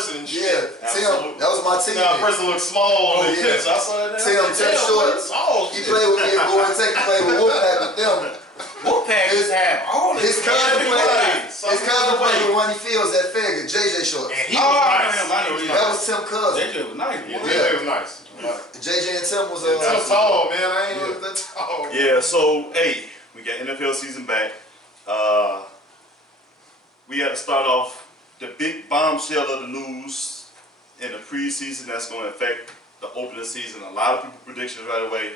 person. Yeah, Tim, that was my team. That person looked small on the pitch. I saw that. Tim Short. He played with me at Gordon Tech. He played with Wolfpack with them. Wolfpack just have all his cousin played. His cousin played with Ronnie Fields at Faggot, JJ Short. And he was nice. That was Tim's cousin. JJ was nice. Yeah, JJ was nice. JJ and Tim was Tim was tall, man. I ain't that tall. Yeah, so hey, we got NFL season back. We had to start off the big bombshell of the news in the preseason that's going to affect the opening season. A lot of people predictions right away.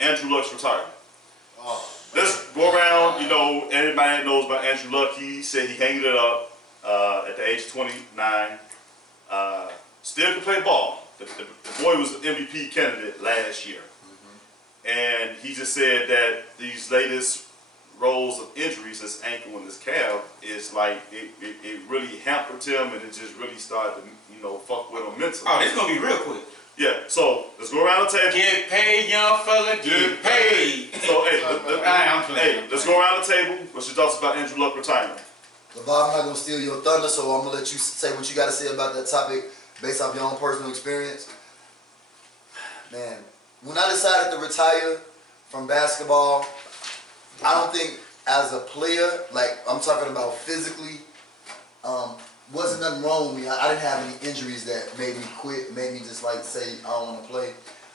Andrew Luck's retirement. Let's go around. You know, everybody that knows about Andrew Luck, he said he hanged it up at the age of 29. Still can play ball. The boy was an MVP candidate last year. And he just said that these latest rows of injuries, his ankle and his calf, is like it really hampered him, and it just really started to fuck with him mentally. Oh, this gonna be real quick. Yeah, so let's go around the table. Get paid, young fella. Get paid. So let's go around the table. What's your thoughts about Andrew Luck retirement? LeVar, I'm not gonna steal your thunder, so I'm gonna let you say what you got to say about that topic based off your own personal experience. Man, when I decided to retire from basketball, I don't think as a player, like I'm talking about physically, wasn't nothing wrong with me. I didn't have any injuries that made me quit, made me just like say I don't want to play.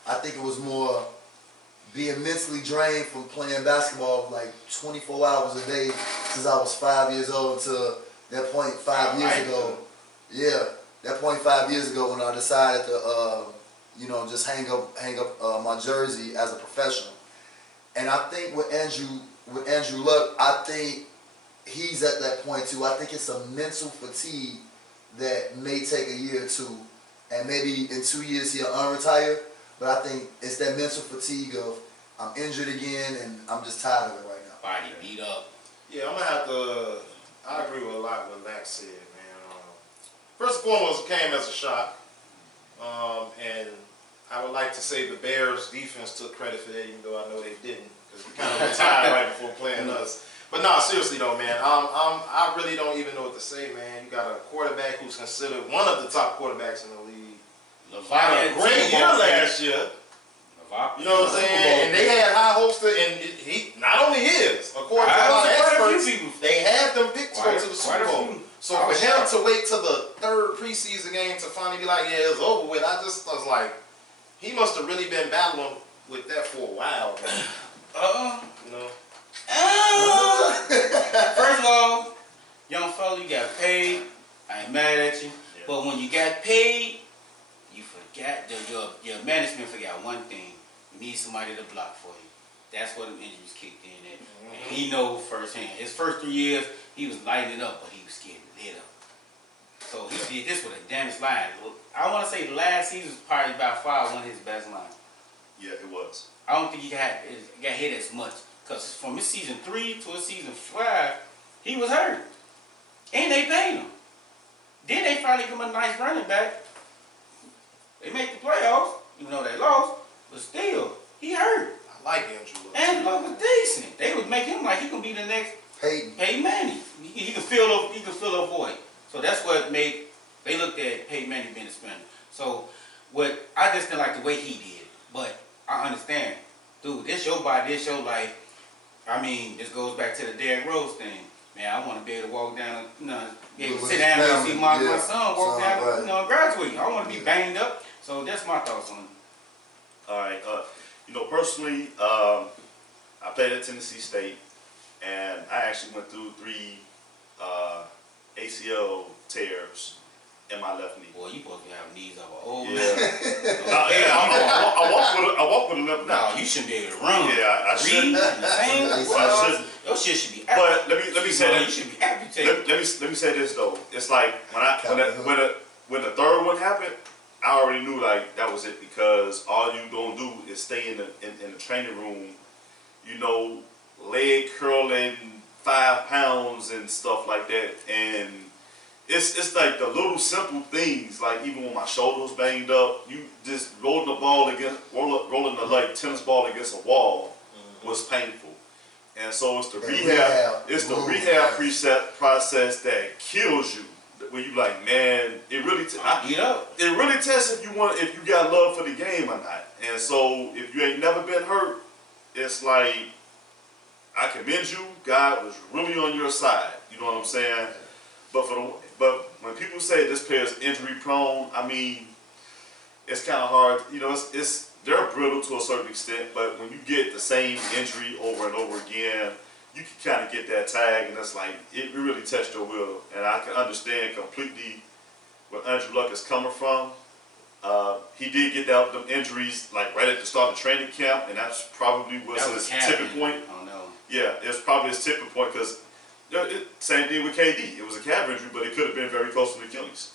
I think it was more being mentally drained from playing basketball like 24 hours a day since I was 5 years old to that point 5 years ago. Yeah, that point 5 years ago when I decided to just hang up my jersey as a professional. And I think with Andrew Luck, I think he's at that point too. I think it's a mental fatigue that may take a year or two, and maybe in 2 years he'll unretire. But I think it's that mental fatigue of I'm injured again and I'm just tired of it right now. Body beat up. Yeah, I'm gonna have to. I agree with a lot what Lax said, man. First and foremost, it came as a shock, and I would like to say the Bears defense took credit for that, even though I know they didn't, because we kind of retired right before playing us. But no, seriously though, man, I really don't even know what to say, man. You got a quarterback who's considered one of the top quarterbacks in the league. Had a great year last year. You know what I'm saying? And they had high hopes to, and he not only his, according to a lot of experts, they had them picked to go to the Super Bowl. So for him to wait till the third preseason game to finally be like, yeah, it's over with, I was like, he must have really been battling with that for a while. First of all, young fella, you got paid. I ain't mad at you. Yeah. But when you got paid, you forgot, your management forgot one thing. You need somebody to block for you. That's where the injuries kicked in at. And he knows firsthand. His first 3 years, he was lighting it up, but he was getting lit up. So he did this with a damaged line. I want to say last season was probably by far one of his best lines. Yeah, it was. I don't think he got hit as much. Because from his season 3 to his season 5, he was hurt. And they paid him. Then they finally give him a nice running back. They make the playoffs, even though they lost. But still, he hurt. I like Andrew Luck. Andrew Luck was decent. They would make him like he can be the next Peyton Manning. He can fill a void. So that's what made they looked at Peyton Manning being a spender. So what I just didn't like the way he did. But I understand. Dude, this your body, this your life. I mean, this goes back to the Derrick Rose thing. Man, I want to be able to walk down, be able to sit down and see my son walk down, graduate. I want to be banged up. So that's my thoughts on it. All right. Personally, I played at Tennessee State, and I actually went through 3 ACL tears in my left knee. Boy, you supposed to have knees of an old man. I walk with a limp now. No, you shouldn't be able to run. Yeah, I shouldn't. I shouldn't. Your shit should be amputated. But let me say that. You should be amputated. Let me say this though. It's like when the third one happened, I already knew like that was it, because all you gonna do is stay in the training room, leg curling 5 pounds and stuff like that, and it's like the little simple things, like even when my shoulders banged up, you just rolling the ball rolling the like tennis ball against a wall was painful. And so it's the rehab process that kills you. where you like, man, it really Eat up. it really tests if you got love for the game or not. And so if you ain't never been hurt, it's like, I commend you. God was really on your side. You know what I'm saying? But when people say this player's injury prone, I mean, it's kind of hard. You know, they're brittle to a certain extent. But when you get the same injury over and over again, you can kind of get that tag, and it's like it really tests your will. And I can understand completely where Andrew Luck is coming from. He did get them injuries like right at the start of training camp, and that's probably was his tipping point. Oh no. Yeah, it's probably his tipping point because same thing with KD. It was a calf injury, but it could have been very close to the Achilles,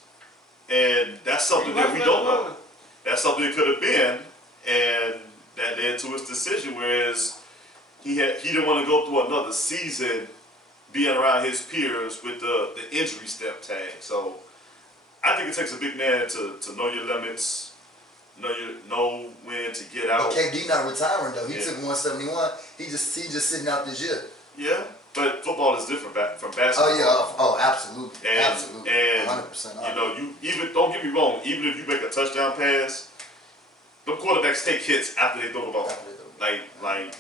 and that's something that we don't know. That's something it could have been, and that led to his decision. Whereas he didn't want to go through another season being around his peers with the injury step tag. So I think it takes a big man to know your limits, know when to get out. But KD not retiring though. He took 171. He just sitting out this year. Yeah, but football is different from basketball. Oh yeah. Oh, absolutely. And, Absolutely. And 100%. you know, you even don't get me wrong. Even if you make a touchdown pass, the quarterbacks take hits after they throw the ball. Like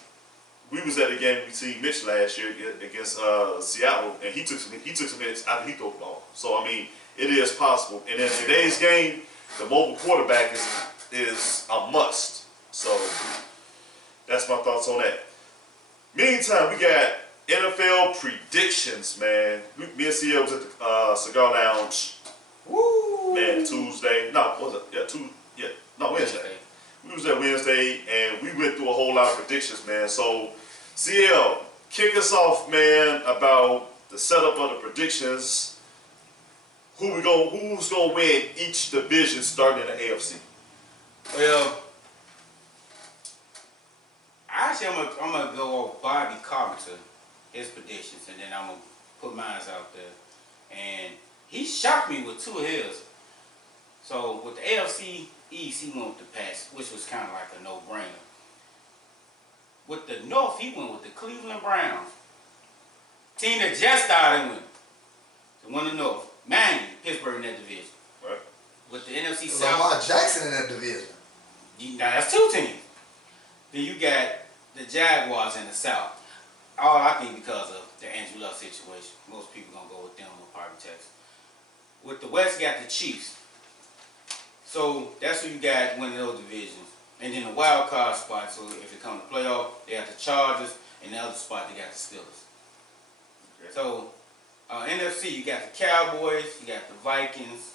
we was at a game we seen Mitch last year against Seattle, and he took some hits after he threw the ball. So I mean, it is possible. And in today's game, the mobile quarterback is a must. So that's my thoughts on that. Meantime, we got NFL predictions, man. Me and CL was at the Cigar Lounge. Woo! Man, Tuesday. No, what was it? Yeah, Wednesday. We was there Wednesday, and we went through a whole lot of predictions, man. So, CL, kick us off, man, about the setup of the predictions. Who's gonna win each division starting in the AFC? Well, actually, I'm gonna go off Bobby Carpenter, his predictions, and then I'm gonna put mine out there. And he shocked me with two of his. So with the AFC East, he went with the Pats, which was kind of like a no-brainer. With the North, he went with the Cleveland Browns. Team that just started winning. To win the North. Manny, Pittsburgh in that division. Right. With the NFC South. Lamar Jackson in that division. Now that's two teams. Then you got the Jaguars in the South. All I think because of the Andrew Luck situation. Most people gonna go with them or probably Texas. With the West, you got the Chiefs. So that's who you got winning those divisions. And then the wild card spot, so if it comes to playoff, they got the Chargers, and the other spot they got the Steelers. Okay. So NFC, you got the Cowboys, you got the Vikings.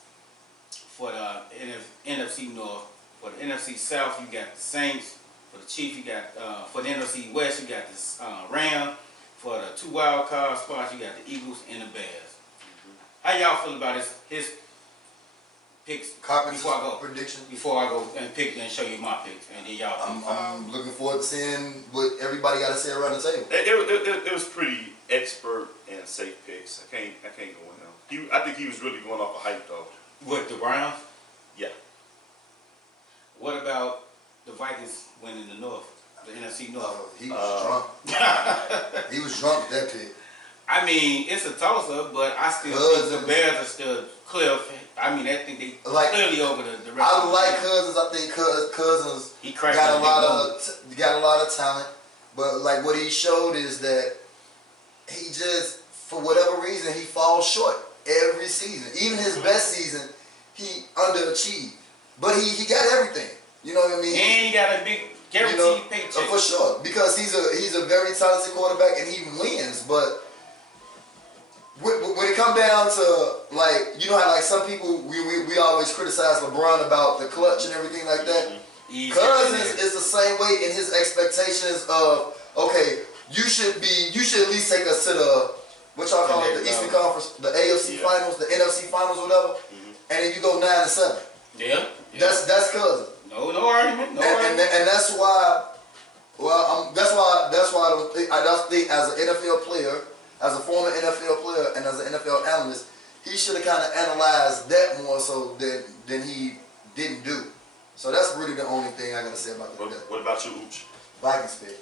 For the NFC North, for the NFC South, you got the Saints. For the Chiefs, you got for the NFC West, you got the Rams. For the two wild card spots, you got the Eagles and the Bears. How y'all feel about his picks before I go? Prediction. Before I go and pick and show you my picks, and then y'all. I'm looking forward to seeing what everybody got to say around the table. It was pretty expert and safe picks. I can't go with him. I think he was really going off of hype though. What, the Browns? Yeah. What about the Vikings winning the North, the NFC North? He was drunk. He was drunk with that pick. I mean, it's a toss-up, but I still think the Bears are still clear. I mean, I think they clearly over the rest. I like Cousins. I think Cousins got a lot of talent, but like what he showed is that he just, for whatever reason, he falls short every season. Even his best season, he underachieved. But he got everything. You know what I mean? And he got a big guaranteed paycheck. For sure. Because he's a very talented quarterback and he wins. But when it comes down to, like, you know how like some people, we always criticize LeBron about the clutch and everything like that. Cousins is the same way in his expectations of, okay, you should at least take us to the, what y'all call it, the Eastern Conference, the AFC Finals, the NFC Finals, whatever, and then you go 9-7. Yeah. That's Cousins. No argument. And that's why. Well, that's why I don't think as an NFL player, as a former NFL player, and as an NFL analyst, he should have kind of analyzed that more so than he didn't do. So that's really the only thing I gotta say about that. What about you, Ooch? Vikings pick.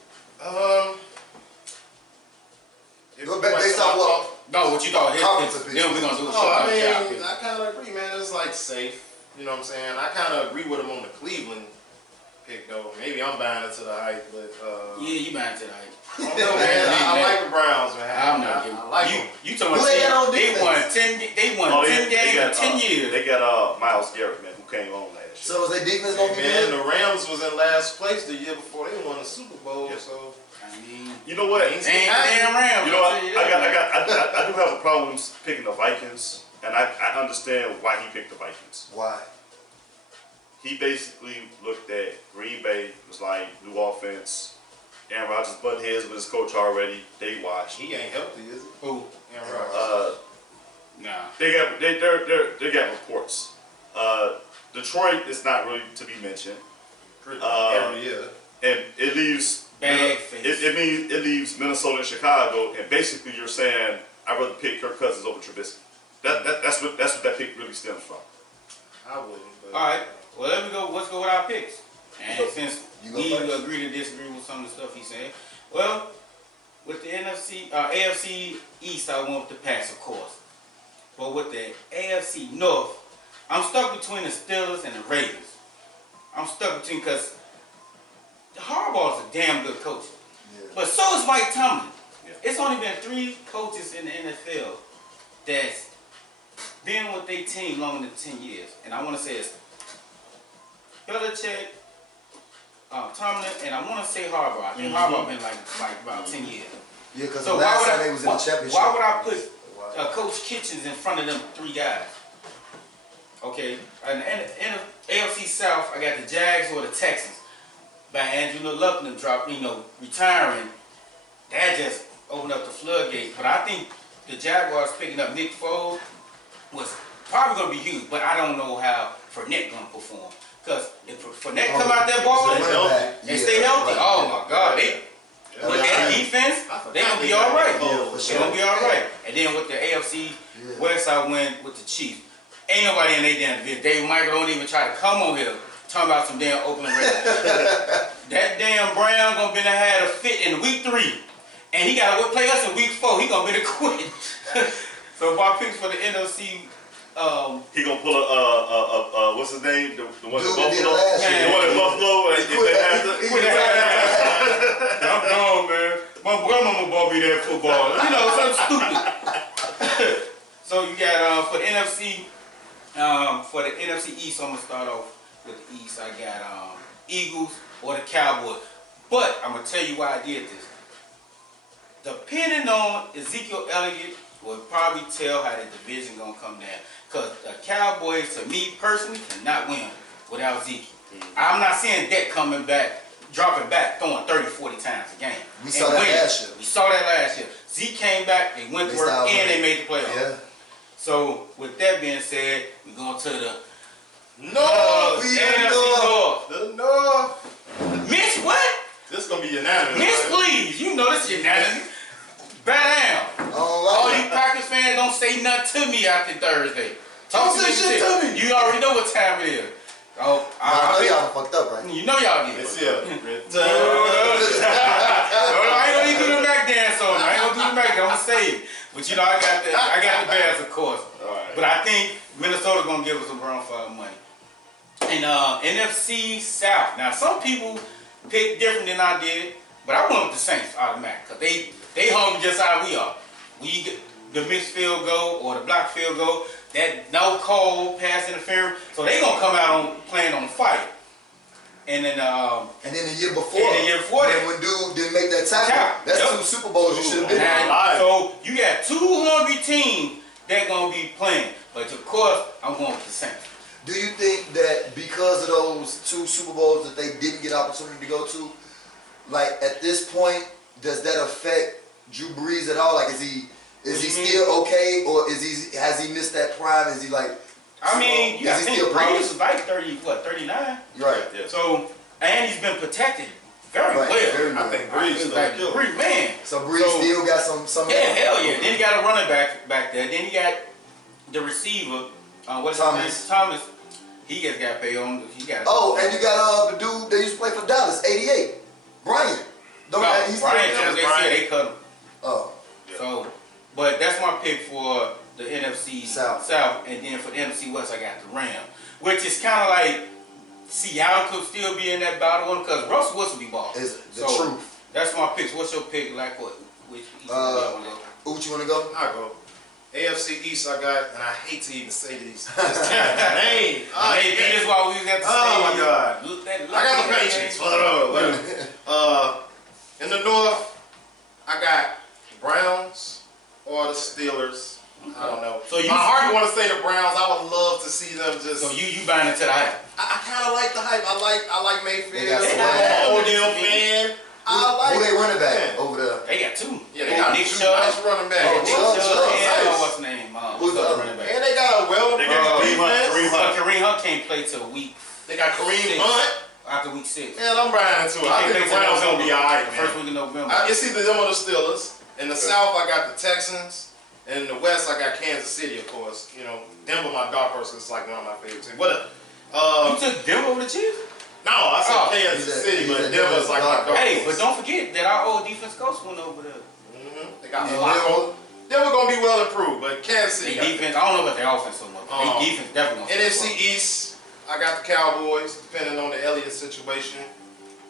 Based off what? No, what you thought? Carpenter picks. Then we're gonna do a Oh, I child mean, pick. I kind of agree, man. It's like safe. You know what I'm saying? I kind of agree with him on the Cleveland pick, though. Maybe I'm buying into the hype, but Yeah, you buying to the hype. I don't know, man. I like the Browns, man. I'm not giving. I like them. You talking Who about they got on they won defense? 10. They won Oh, 10 games in 10 years. They got Miles Garrett, man, who came on last year. So is their defense gonna be Man, good? the Rams was in last place the year before they won the Super Bowl, Yeah. so I mean, You know what? Ain't- ain't damn Rams. You know what? I'll tell you that. I do have a problem picking the Vikings, and I understand why he picked the Vikings. Why? He basically looked at Green Bay, was like new offense. Aaron Rodgers button heads with his coach already. They washed. he ain't healthy, is he? Who? Aaron Rodgers. Nah. They got reports. Detroit is not really to be mentioned, Pretty every year. and it leaves Bag face. it means it leaves Minnesota and Chicago, and basically you're saying I'd rather pick Kirk Cousins over Trubisky. That's what that pick really stems from. I wouldn't. But, All right. Well, let's go with our picks. And since You go we first. agree to disagree with some of the stuff he said, well, with the AFC East, I want the Pats, of course. But with the AFC North, I'm stuck between the Steelers and the Ravens. I'm stuck between because Harbaugh's a damn good coach, Yeah. but so is Mike Tomlin. Yeah. It's only been 3 coaches in the NFL that's been with their team longer than 10 years, and I want to say it's Belichick, Tomlin, and I want to say Harbaugh. I think Harbaugh been like about 10 years. Yeah, because So the why last would time I, they was in the championship. why would I put Coach Kitchens in front of them 3 guys? Okay, and AFC South, I got the Jags or the Texans. By Andrew Luck retiring, that just opened up the floodgate. But I think the Jaguars picking up Nick Foles was probably going to be huge, but I don't know how Fournette going to perform. Because if Fournette come out there balling and stay healthy, oh my God, with that defense, they going to be all right. Yeah, for They're going to be sure. all right. And then with the AFC West, I went with the Chiefs. Ain't nobody in their damn division. Dave Michael don't even try to come on here talking about some damn Oakland Raiders. That damn Brown gonna be to have a fit in week 3, and he gotta play us in week 4. He gonna be to quit. So my picks for the NFC. He gonna pull a what's his name? The one in Dude that did Buffalo. last year. The one in Buffalo. If they have the, I'm gone, man. My grandmama bought me that football. You know, something stupid. So you got for the NFC East, I'm gonna start off with the East. I got Eagles or the Cowboys. But I'm gonna tell you why I did this. Depending on Ezekiel Elliott, will probably tell how the division gonna come down. Cause the Cowboys, to me personally, cannot win without Zeke. I'm not seeing Dak coming back, dropping back, throwing 30, 40 times a game. We saw that last year. We saw that last year. Zeke came back, they went to work, started and they winning. made the playoffs. Yeah. So with that being said, we're going to the NFC North. The North. Mitch, what? This gonna be unanimous. Mitch, right? please. You know this unanimous. Bow down. All you Packers fans don't say nothing to me after Thursday. Talk Don't say shit to me. You already know what time it is. Oh, I know y'all fucked up, right? You know y'all did. It's here. I ain't gonna even do the back dance on it. I ain't gonna do the back dance. I'm gonna say it. But you know, I got the Bears, of course. Alright. But I think Minnesota gonna give us some ground for our money. And NFC South. Now some people pick different than I did, but I went with the Saints automatic because they hungry just how we are. We get the missed field goal or the block field goal, that no call, pass interference, so they gonna come out on playing on fire. And then the year before, that, when dude didn't make that tackle, that's Yep. 2 Super Bowls you should have been in. and so you got 2 hungry teams that gonna be playing, but of course I'm going with the Saints. Do you think that because of those 2 Super Bowls that they didn't get opportunity to go to, like at this point, does that affect Drew Brees at all? Like, is he still okay, or has he missed that prime? Is he like? I mean, you gotta is he think still Brees promised? is like 39. Right. Yeah. So, and he's been protected very well. Very I well. think Breeze Like, still Brees, man. So Brees still got some. Yeah, hell yeah. Then you got a running back there. Then you got the receiver. What's Thomas. his name? Thomas. He just got paid on. He got. Oh, and you got the dude that used to play for Dallas, 88, Bryant. No, He's Brian still- Jones. They said they cut him. Oh. So So, but that's my pick for the NFC South. and then for the NFC West, I got the Rams, which is kind of like Seattle could still be in that battle because Russell Wilson be balling. Is the So, truth. That's my picks. What's your pick? Like what? Which East Who you want to go? I go. AFC East I got, and I hate to even say this name. Hey, that's why we got to say. Oh my God. I got the Patriots. Patriots. Whatever. In the North, I got Browns or the Steelers. I don't know. So my heart want to say the Browns. I would love to see them just. So you buying into the hype? I kind of like the hype. I like Mayfield. They got I'm swag. an Odell fan. I like. Who they running back man. over there? They got two. Yeah, they got Nick two Chubb. nice running backs. Oh, Nick Chubb, Chubb and nice. what's his name? Who's the other running back? And they got a well They got Kareem Hunt. Kareem Hunt can't play till week. They got Kareem Six. Hunt. After week 6. Man, I'm buying into it. I think the Browns gonna be alright, The man. first week of November. It's either them or the Steelers. In the South, I got the Texans. And in the West, I got Kansas City, of course. You know, Denver, my dark horse, is like one of my favorite teams. Whatever. You took Denver over the Chiefs? No, I said Oh. Kansas City, but Denver's like my dark horse. Hey, but don't forget that our old defense coach went over there. They got Flacco. Denver gonna be well improved, but Kansas City. Their defense, I don't know about their offense so much. Their defense definitely gonna NFC East, I got the Cowboys, depending on the Elliott situation.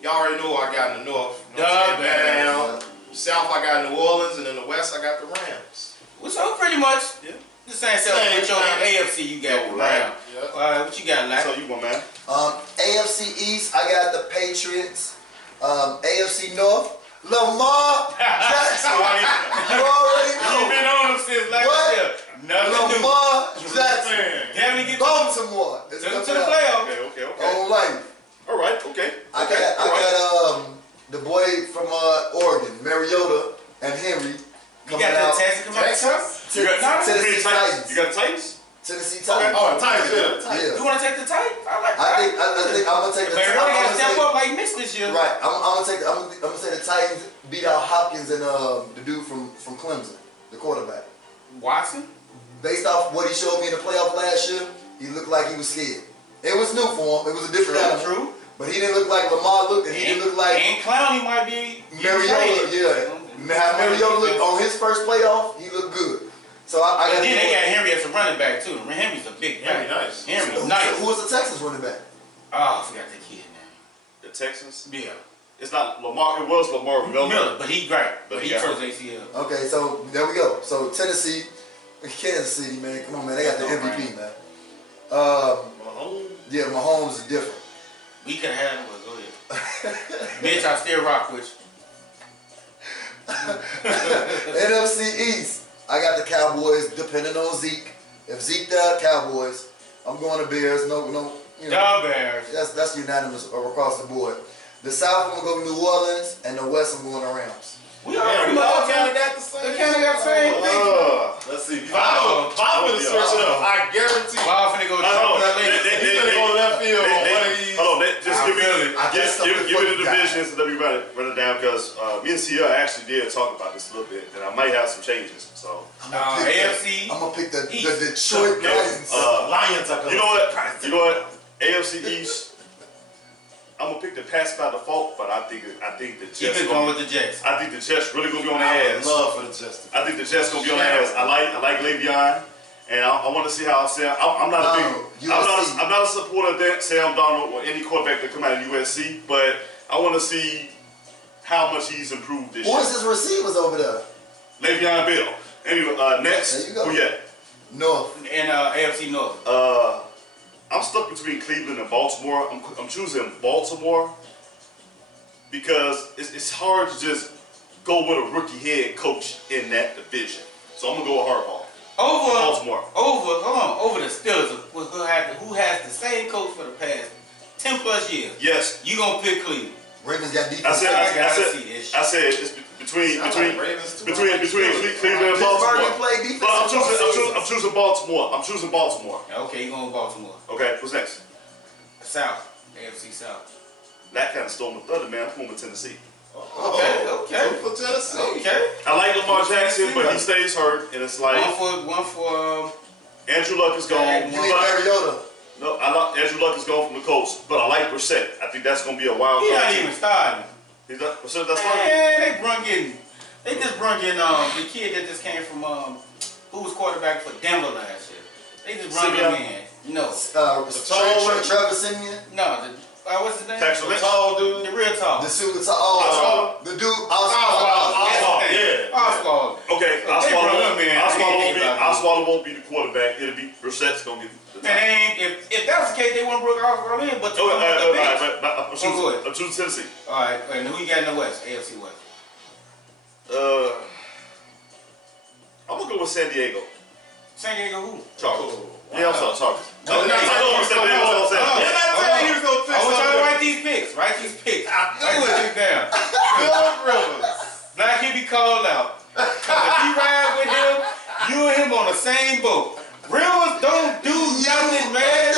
Y'all already know who I got in the North. You know what I'm saying? Down. South, I got New Orleans, and in the West, I got the Rams. Which are pretty much the same stuff. But your AFC, you got the Rams. Yeah. What you got, Lack? So you want, man? AFC East, I got the Patriots. AFC North, Lamar Jackson. You already know. You've been on them since last What? year. Nothing to do. Lamar Jackson. Definitely get Baltimore. to the playoffs. Okay. On life. All right. Okay. I got the boy from Oregon, Mariota and Henry You coming got out. the Texas coming out? Tennessee Titans. You got the Titans? Tennessee Titans. Oh, the Titans, yeah. Yeah. You want to take the Titans? I like I that. think I'm gonna take the But Titans. really got to step up like Mitch this year. Right. I'm gonna say the Titans beat out Hopkins and the dude from Clemson, the quarterback. Watson? Based off what he showed me in the playoff last year, he looked like he was scared. It was new for him. It was a different animal. True. But he didn't look like Lamar looked, and he didn't look like And Clowney might be Mariota. Yeah. How Mariota looked on his first playoff, he looked good. So I And got. then they got Henry as a running back too. Henry's a big Henry guy. nice. Henry's nice. Who was the Texans running back? Oh, I forgot that kid name. The Texans? Yeah. It's not Lamar. It was Lamar Miller. Miller, but he great. But he got chose hurt. ACL. Okay, so there we go. So Tennessee, Kansas City, man. Come on, man. They got the MVP, man. Mahomes. Yeah, Mahomes is different. We could have had him, but go ahead. Mitch, I still rock with you. NFC East, I got the Cowboys, depending on Zeke. If Zeke there, Cowboys. I'm going to Bears. No, you know. The Bears. That's unanimous across the board. The South, I'm going to go New Orleans, and the West, I'm going to Rams. We Yeah, already we know all that. kind of got the same. They kind of got the same thing. Let's see. Bob gonna switch it up. I guarantee. Bob finna go Oh, jump that lady. He's gonna go left field on one of these. Hold on, just give me the guy. divisions and let me run it down because me and Cia actually did talk about this a little bit, and I might have some changes. So AFC. I'm going to pick the East. Detroit Lions. Lions are you know what? AFC East. I'm gonna pick the Pats by default, but I think the He Jets. been going with the Jets. I think the Jets really gonna be on their I would ass. love for the Jets. I think the Jets gonna be on their ass. I like Le'Veon, and I want to see how Sam. I'm not I'm not a supporter of that Sam Darnold or any quarterback that come out of USC, but I want to see how much he's improved this Who year. is his receivers over there? Le'Veon Bell. Anyway, next. There you go. Who yet? North. And AFC North. I'm stuck between Cleveland and Baltimore. I'm choosing Baltimore because it's hard to just go with a rookie head coach in that division. So I'm gonna go with Harbaugh. Baltimore. Over the Steelers, who has the same coach for the past 10 plus years. Yes. You gonna pick Cleveland? Ravens got I defense. said it's between Cleveland and Pittsburgh Baltimore. play defense. But I'm choosing Baltimore. I'm choosing Baltimore. Okay, you going with Baltimore. Okay, what's next? South. AFC South. That kind of stole my thunder, man. I'm going with Tennessee. Okay. For Tennessee. Okay. I like Lamar Jackson, but he stays hurt, and it's like One for Andrew Luck is gone. You need Mariota. No, Andrew Luck is gone from the Colts, but I like Brissett. I think that's going to be a wild he card not team. even starting. Brissett, that's fine. Man, they brung in They just brought in the kid that just came from who was quarterback for Denver last year. They just brought him in. No. Trevor Simeon? No, what's his name? Texas. The tall dude. The real tall. The super tall. The dude, Oswald. Yeah. Oswald. Okay, Oswald won't be the quarterback. It'll be Brissett's gonna get the top. Man, if that was the case, they wouldn't bring Oswald in. But I'm choosing Tennessee. All right, and who you got in the West? AFC West. I'm gonna go with San Diego. San Diego who? Chargers. Wow. Yeah, I'm sorry, Chargers. No, San Diego. You're not saying he was gonna fix I want y'all to something. write these picks. Write these picks. I knew Write it. these down. Phillip Rivers. Black he be called out. If you ride with him, you and him on the same boat. Rivers don't do nothing, man.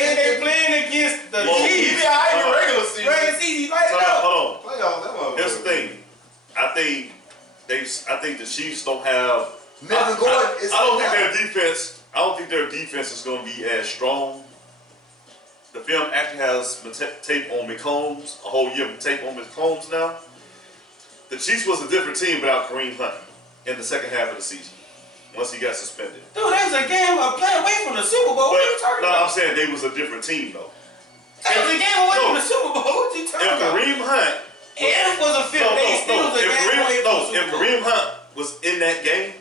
And they playing against the Well, He Chiefs. be all right in the regular season. Regular season, he light it up. Hold on. Playoff, that one. Here's the thing. I think the Chiefs don't have. Melvin Gordon is I don't think their defense. I don't think their defense is going to be as strong. The film actually has tape on McCombs, a whole year of tape on McCombs now. The Chiefs was a different team without Kareem Hunt in the second half of the season, once he got suspended. Dude, there's a game a play away from the Super Bowl. What are you talking No, about? I'm saying they was a different team though. There's a game away from the Super Bowl. What you talking If about? Kareem Hunt, It was a fifth. They still was a game away from the Super if Bowl. Kareem Hunt was in that game,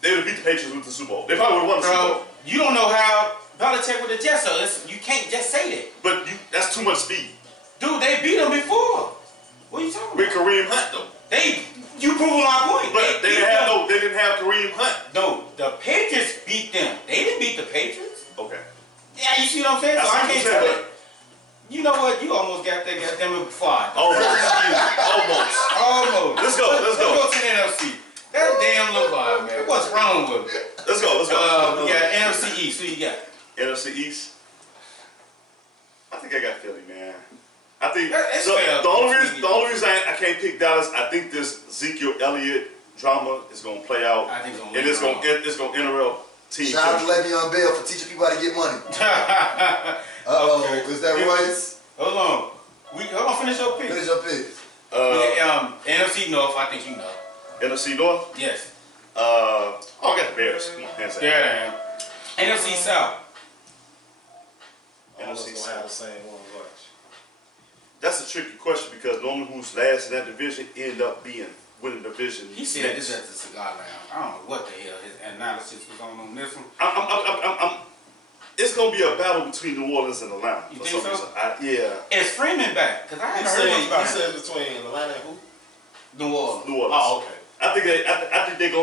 they would have beat the Patriots with the Super Bowl. They probably would have won the Super Bowl. Bro, you don't know how Belichick with the Jets are. You can't just say that. But that's too much speed. Dude, they beat them before. What are you talking With about? Kareem Hunt though. You proving my point. But they didn't have Kareem Hunt. No, the Patriots beat them. They didn't beat the Patriots. Okay. Yeah, you see what I'm saying? That's So I what I'm can't saying, tell it. You know what? You almost got that goddamn fired. Almost. Almost. Let's go. Let's go to the NFC. That damn Levi, man. What's wrong with him? Let's go. We got NFC East. Who you got? NFC East. I think I got Philly, man. I think It's the fair. only reason I can't pick Dallas, I think this Ezekiel Elliott drama is gonna play out, I think it's gonna and it's gonna interrupt team. Shout out to chemistry. Le'Veon Bell for teaching people how to get money. Okay. Is that Royce? Hold on. Finish your pick. Finish your picks. NFC North, I think you know. NFC North. Yes. I got the Bears. Yeah, damn. NFC South. NFC gonna have the same one. Watch. That's a tricky question because normally who's last in that division end up winning the division. He said this at the cigar lounge. I don't know what the hell his analysis was on this one. It's gonna be a battle between New Orleans and Atlanta. You for think some so? reason. Yeah. Is Freeman back? Because I He haven't heard much about said him. between Atlanta and who? New Orleans. New Orleans. Oh, okay. I think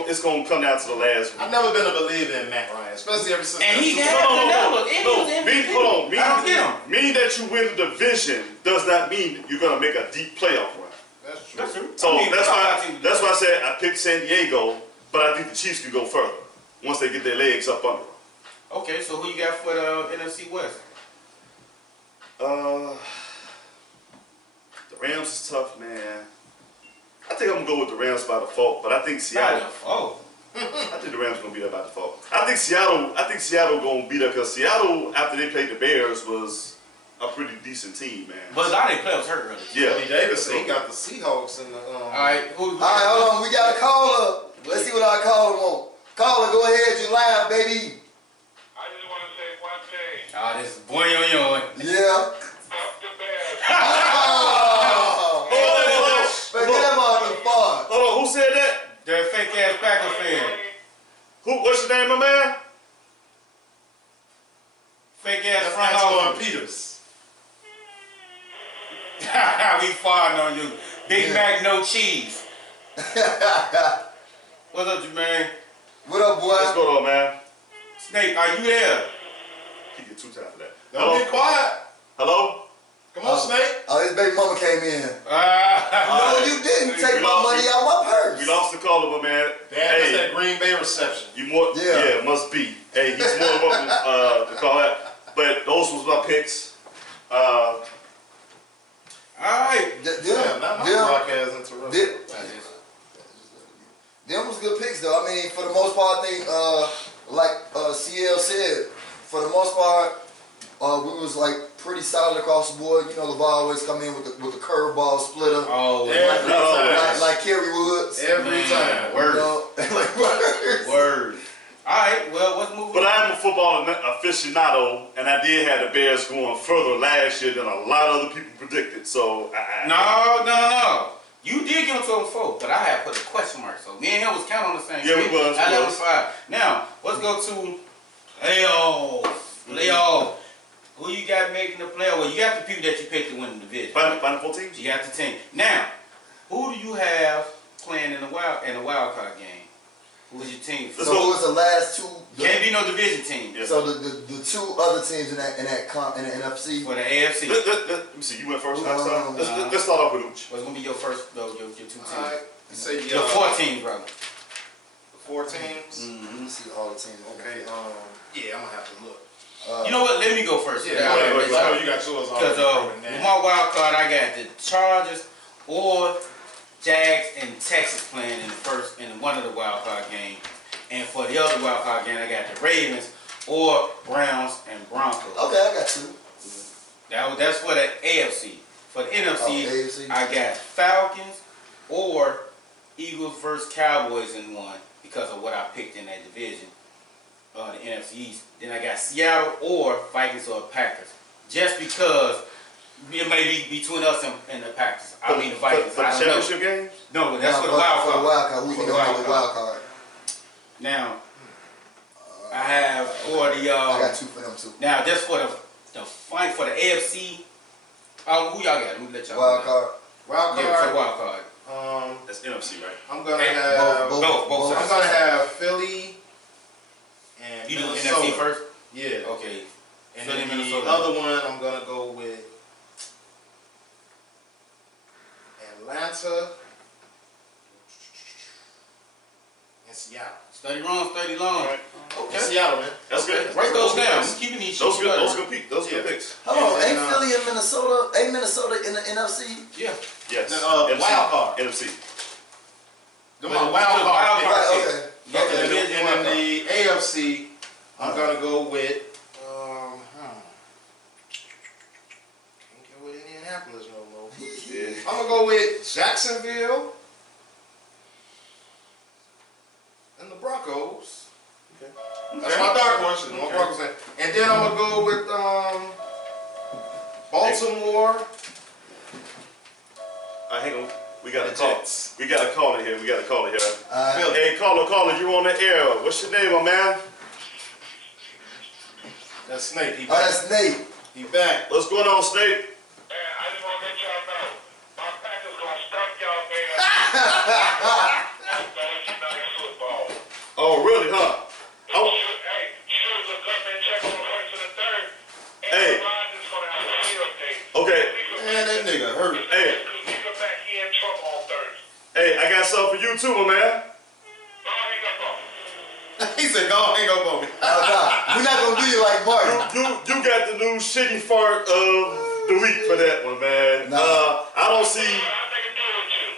it's gonna come down to the last one. I've never been a believer in Matt Ryan, especially ever since. And he that had Super Bowl. Canelo. And he was MVP. Hold on. I don't get him. Meaning that you win the division does not mean you're gonna make a deep playoff run. That's true. That's true. So I mean, that's why I I said I picked San Diego, but I think the Chiefs could go further once they get their legs up under them. Okay, so who you got for the NFC West? The Rams is tough, man. I think I'm gonna go with the Rams by default, but I think Seattle. Oh. I think the Rams gonna beat up by default. I think Seattle gonna beat up because Seattle, after they played the Bears, was a pretty decent team, man. But a lot of their players hurt early. Yeah. Lee Davis, he got the Seahawks in the. All right. All right, hold on. We got a caller. Let's see what our caller want. Caller, go ahead. You live, baby. I just want to say one thing. Ah, this is boy on. Yeah. Fuck the Bears. Oh, forget about the fun. Hold on, who said that? That fake ass Packer fan. What's your name, my man? Fake ass That's front Antoine office. Peters. We farting on you. Big Mac, no cheese. What's up, man? What up, boy? What's going on, man? Snake, are you there? He get 2 times for that. Don't be quiet. Hello? Come on, Snake. Oh, his baby mama came in. No, you didn't take my money out my purse. We lost the caller, my man. That's that Green Bay reception. You more? Yeah. Yeah, must be. Hey, he's more than welcome to call that. But those was my picks. All right. Damn, not my broadcast interrupted. Them was good picks, though. I mean, for the most part, I think, like CL said, for the most part, we was like pretty solid across the board. You know, LeVar always come in with the curveball splitter. Oh, Every time. Like Kerry Woods. Every time. You Word. know? Like Word. Word. All right, well, let's move on. But I am a football aficionado, and I did have the Bears going further last year than a lot of other people predicted. So No. You did give them to him before, but I had put a question mark. So me and him was kind of on the same Yeah, we page. was. I level 5. Now, let's go to playoff. Who you got making the playoff? Well, you got the people that you picked to win the division. Final 4 teams? You got the team. Now, who do you have playing in the wild card game? Who's your team? So who was the last two? Can't be no division team. Yeah. So the two other teams in the NFC. For the AFC. Let me see. You went first last time. Let's start off with Uch. What's gonna be your first? Your two teams. All right. Say Your 4 teams, brother. 4 teams. Let me see all the teams. Okay. Yeah, I'm gonna have to look. You know what? Let me go first. Yeah, I know you got yours already. Because with my wild card, I got the Chargers or Jags and Texas playing in the first in one of the wild card games, and for the other wild card game, I got the Ravens or Browns and Broncos. Okay, I got two. That's for the AFC. For the NFC, AFC. I got Falcons or Eagles versus Cowboys in one because of what I picked in that division, the NFC East. Then I got Seattle or Vikings or Packers, just because it may be between us and the Packers. I mean the Vikings. For the I don't know. championship games? No, but that's No, for the wild For the card. wild card. Who For you the going wild with card. wild card? Now, I have for the I got two for them too. now that's for the fight for the AFC. Who y'all got? Let me let y'all Wild know. card. Wild Yeah, for card. wild card. That's NFC, right? I'm gonna Hey, have. both I'm sides. gonna have Philly and You do Minnesota. NFC first? Yeah. Okay. And Philly, then the Minnesota. other one, I'm gonna go with Atlanta and Seattle. Study wrong, study long. All right. Okay. Seattle, man. That's good. Write those good down. picks. I'm keeping these Those sheets good. together. Those good Yeah. picks. Hold on, And ain't then, Philly and Minnesota? Ain't Minnesota in the NFC? Yeah. Yes. Wild card. NFC. The Well, wild card. wild pick. card. Right, okay. Yeah, Okay, the division and then wild card. the AFC, I'm gonna go with. Can't go with Indianapolis no more. Yeah. I'm gonna go with Jacksonville and the Broncos. That's my dark horse. Okay. My Broncos. And then I'm gonna go with Baltimore. Hang on. We got a The call. Jets. We got a caller here. Alright. Hey, caller, you on the air? What's your name, my man? That's Snake. He Oh, back. that's Nate. He back. What's going on, Snake? Man, I just want to let y'all know, my Packers gonna stump y'all, man. Thursday night football. Oh, really, huh? Oh, Hey, sure to come and check on the first and the third. Hey. Aaron Rodgers gonna have a field day. okay. Man, that nigga hurt. Hey. He come back here in trouble on Thursday. Hey, I got something for you too, my man. No, hang up on. He said, "Go hang up on me." Nah, we're not gonna do you like Martin. You got the new shitty fart of the week for that one, man. Nah. I don't see. I make a deal with you.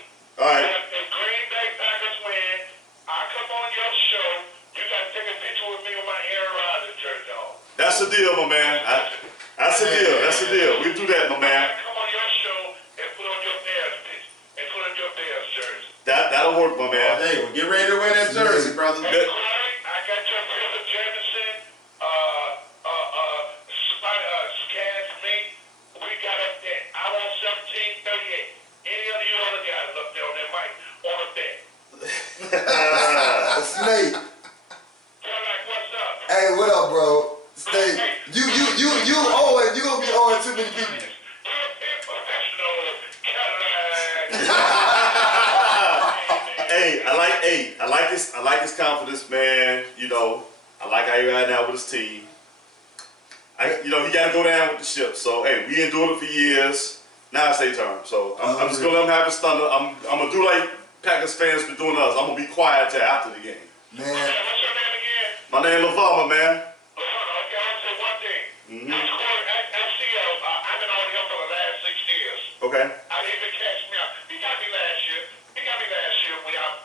All right. If Green Bay Packers win, I come on your show. You gotta take a picture with me with my Aaron Rodgers jersey on. That's the deal, my man. That's a deal. We do that, my man. Come on your show and put on your Bears pitch and put on your Bears jersey. That'll work, my man. Hey, well, get ready to wear that jersey, brother. And Good. Corey, I got your Philip Jefferson, Scans me. We got up there. I want 1738. Any of you other guys up there on that mic on a bet. That's Nate. They're like, what's up? Hey, what up, bro? Stay. You owing. You gonna be owing too many people. Professional Cadillac. I like his confidence, man. You know, I like how he right now with his team. He got to go down with the ship. So, hey, we endured it for years. Now it's their turn. So I'm just gonna let him have his thunder. I'm gonna do like Packers fans been doing us. I'm gonna be quiet till after the game. Man, What's your name again? My name LeVar, my man. Okay, I'll say one thing. I scored at FCL. I've been on him for the last 6 years. Okay. I didn't even catch me out. He got me last year.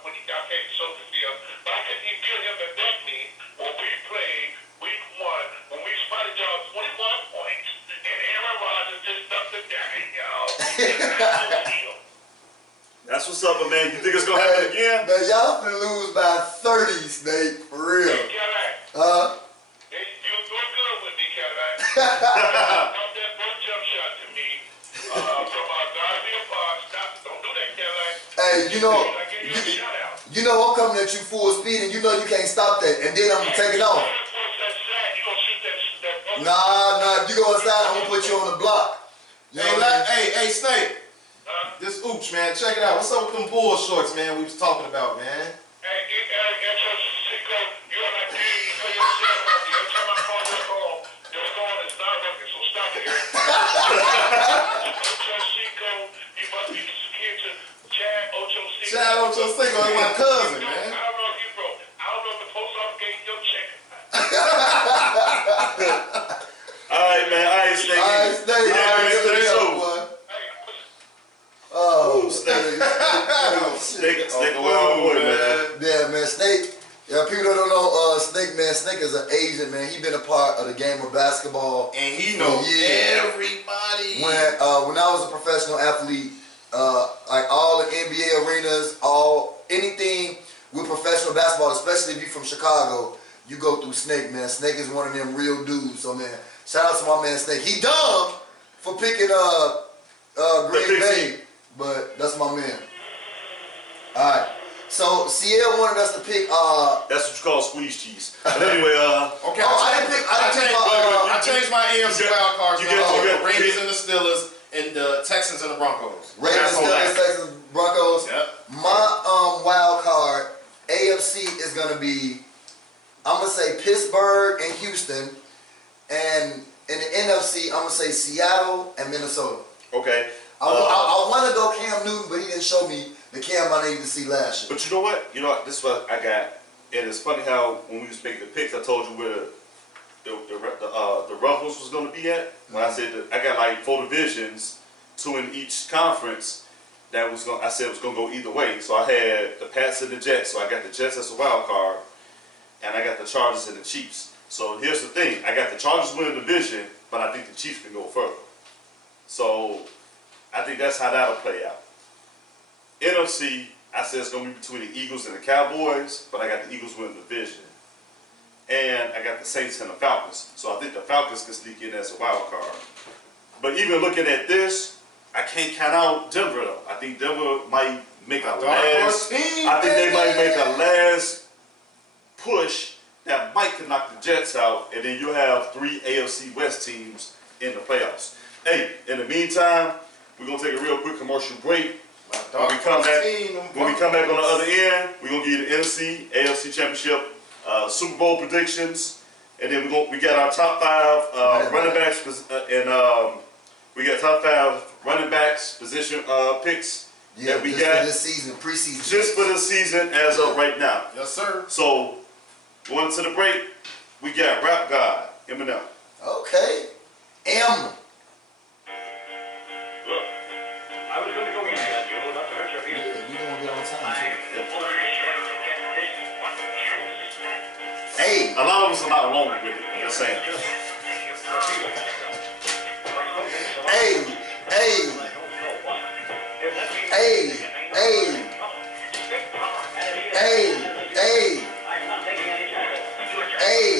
When he got paid so field. But I couldn't even get him to bet me when we played week 1 when we spotted y'all 21 points and Aaron That's what's up, man. You think it's gonna happen again? Man, y'all finna lose by 30, Snake, for real. Hey, Cadillac. Hey, you were doing good with me, Cadillac. Dump that butt jump shot to me from Garfield Park. Stop. Don't do that, Cadillac. Hey, I gave you a shout out. you know I'm coming at you full speed, and you know you can't stop that, and then I'm taking off. Nah, if you go inside, I'm gonna put you on the block. You know what I mean? Hey, Snake. This Ooch, man, check it out. What's up with them bull shorts, man, we was talking about, man? Hey, you're like me for yourself. Every time I call your phone, your phone is not working, so stop it here. Ocho Cinco, you must be scared to Chad Ocho Cinco. Chad Ocho Cinco is my cousin, man. I don't know if you broke. I don't know if the post office gave you your check. Alright, man. Alright, Snake. Alright, Snake. Oh, Snake a wild boy, man. Yeah, man, Snake. Yeah, people that don't know Snake, man. Snake is an agent, man. He been a part of the game of basketball. And he knows everybody. When I was a professional athlete, like all the NBA arenas, anything with professional basketball, especially if you're from Chicago, you go through Snake, man. Snake is one of them real dudes. So, man, shout out to my man Snake. He dumb for picking Green Bay, but that's my man. All right. So Ciel wanted us to pick. That's what you call squeeze cheese. But anyway, okay. I changed my AFC wild cards. You get the Raiders and the Steelers, and the Texans and the Broncos. Raiders, Steelers, Texans, Broncos. Yep. My wild card AFC is gonna be. I'm gonna say Pittsburgh and Houston, and in the NFC, I'm gonna say Seattle and Minnesota. okay. I want to go Cam Newton, but he didn't show me the Cam I needed to see last year. But you know what? This is what I got. And it's funny how when we was making the picks, I told you where the Ruffles was going to be at. When I said that I got like 4 divisions, 2 in each conference. I said it was going to go either way. So I had the Pats and the Jets. So I got the Jets as a wild card, and I got the Chargers and the Chiefs. So here's the thing: I got the Chargers winning the division, but I think the Chiefs can go further. So I think that's how that'll play out. NFC, I said it's going to be between the Eagles and the Cowboys, but I got the Eagles winning the division. And I got the Saints and the Falcons. So I think the Falcons can sneak in as a wild card. But even looking at this, I can't count out Denver though. I think Denver might make a last push that might could knock the Jets out, and then you'll have 3 AFC West teams in the playoffs. Hey, in the meantime, we're gonna take a real quick commercial break. When we come back on the other end, we're gonna give you the NFC, AFC Championship, Super Bowl predictions, and then we got our top 5 running backs, and we got top 5 running backs position picks. Yeah, that we just got for this season, preseason. just for this season as of right now. Yes, sir. So going to the break, we got Rap God Eminem. Okay. M. I was going to go easy on you, not to hurt your feelings. You gonna get on time too. Hey. Hey. A lot of us are not alone with it. Just saying. Hey. Hey. Hey. Hey. Hey. Hey. Hey.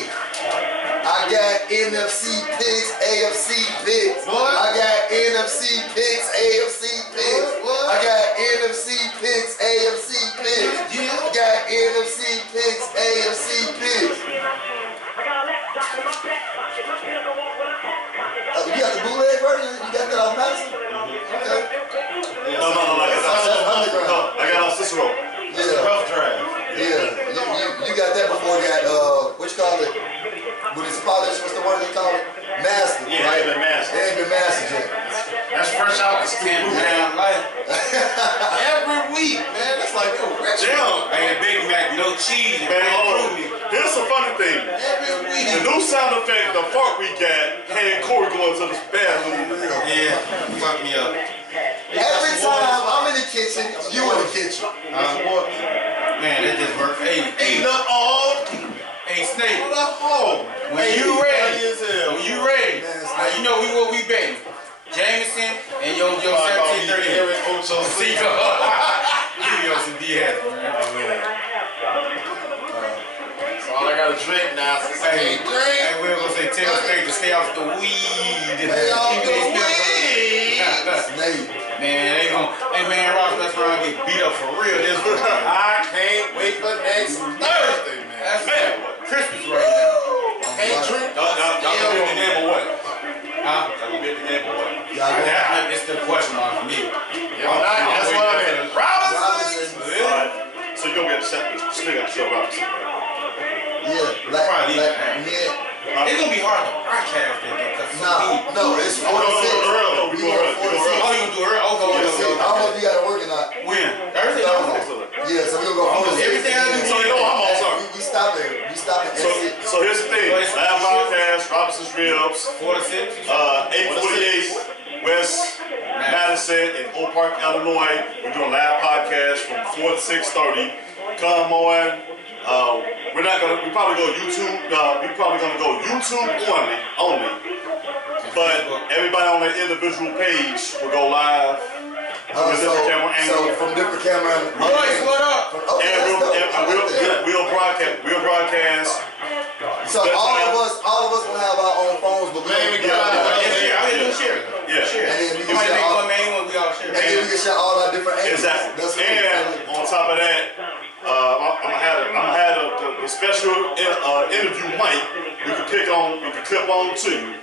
I got NFC picks, AFC picks. What? I got NFC picks, AFC picks. What? I got NFC picks, AFC picks. Yeah. I got NFC picks, AFC picks. You got the bootleg version? You got that off Madison? Okay. No, I got off Cicero. Yeah. Rough draft. Yeah. You got that before you got, what you call it? When it's polished, what's the word they call it? Mastered, Yeah, right? it ain't been mastered. It ain't been mastered yet. That's fresh out the Can't studio. down life. Every week, man. That's like a rich Damn. Hey, Big Mac, no cheese. Man, hold on. Here's a funny thing. every week. The new sound effect, the fart we got, had Corey going to the bathroom. Yeah, fuck me up. Every time I'm in the kitchen, you in the kitchen. Man, that just worked. Hey, Eating up all hey, Snake. the home. When you ready, Funny as hell. when you ready, Man, you know what we betting. Jameson and Yo, 1730. Eric Ocho Cinco. Helios and Diaz, man. So all I gotta drink now since I Hey, can't drink. hey, we're gonna say tell Snake to stay off the weed. Stay off the Keep it weed. Snake. Man, they gon' hey man, Ross best friend get beat up for real this week. I can't wait for next Thursday, man. That's Man, Christmas right now. Can't drink. Y'all gonna be at the game or what? Huh? Y'all gonna be at the game or what? Y'all It's the question mark for me. If not, that's what I'm in. Robinson. Alright. So you gonna get the still got to show Robinson. Yeah, like, Probably, yeah. It's gonna be hard to broadcast that though, cause No, it's 46. We going early. We going 46. Oh, you gonna do it? Okay, I don't know if you got to work or not. When? Thursday? Yeah, so we're going to go 46. Everything I do, So you know I'm on something. We stop there. We stop at exit. So here's the thing. Live podcast, Robinson's Ribs, 4 to 6. 848 West Madison in Oak Park, Illinois. We're doing live podcast from 4 to 6:30. Come on. We're probably go YouTube. We're probably gonna go YouTube only. But everybody on their individual page will go live. From a different camera angle. So from different camera. Boys, what up? Okay, And we'll broadcast. So all of us will have our own phones, but we Maybe don't Yeah, I didn't share it. Yeah. Share And it. then we You can might share make all- one main one, we all share And then we can share all our different angles. Exactly. That's what And on top of that, I'm gonna have the special interview mic. We can clip on to you,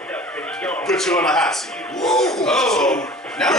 put you in a hot seat. Oh, now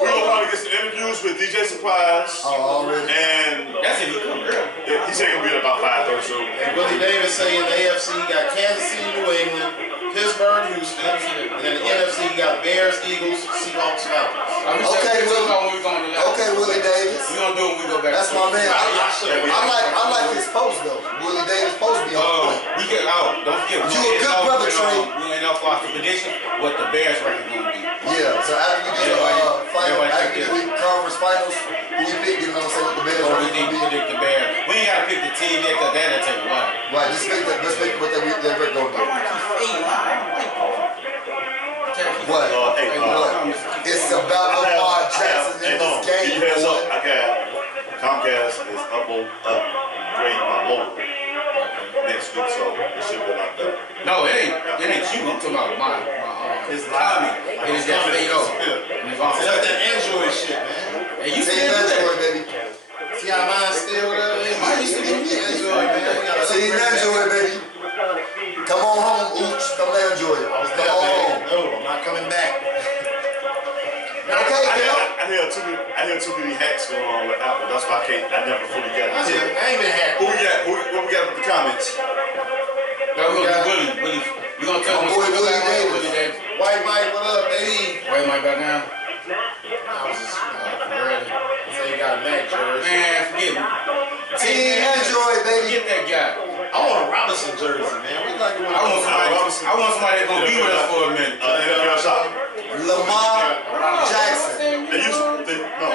We're gonna probably get some interviews with DJ Surprise, already. and that's it. He come early. he said he'll be at about 5:30. So And Willie Davis saying the AFC got Kansas City, New England, Pittsburgh, Houston, and then the NFC got Bears, Eagles, Seahawks, Falcons. Okay, Willie Davis. We gonna do it when we go back. That's my man. I like his post though. Willie Davis post be on point. We get out. Don't forget. You a good brother, Trey. We ain't up for the prediction. What the Bears record gonna be? Yeah. So after we do the conference finals, who we pick, you know, say what the Bears Or are we going think to we be. predict the Bears. We ain't gotta pick the team yet, cause that'll take a while. Right. Let's pick what their record going to be. What? It's about Lamar Jackson in this game. Heads boy. up, I got Comcast is upgrade my modem next week, so it should be like that. No, it ain't you. I'm talking about my It's Tommy. It is that fade over. That's that Android shit, man. Hey, you Team still do Android, that? baby. See how mine's still there? Mine used to be Android, man. We gotta Team upgrade that. Android, baby. Come on home, Ooch. Come to Android. I was Come there, on man. home. No, I'm not coming back. Okay, Bill. I hear too many hacks going on with Apple. That's why I never fully got I it. ain't been happy. What we got with the comments? No, we gonna do Willie. We gonna tell him Willie Willie Davis. Davis. White Mike, what up, baby? Wait, Mike, back down. I was just Really? say you got a Mac jersey. Man, forget me. Team Android, baby. Forget that guy. I want a Robinson jersey, man. We like the one. I want somebody that's gonna be with us for a minute. NFL shop. Lamar Jackson. They used to,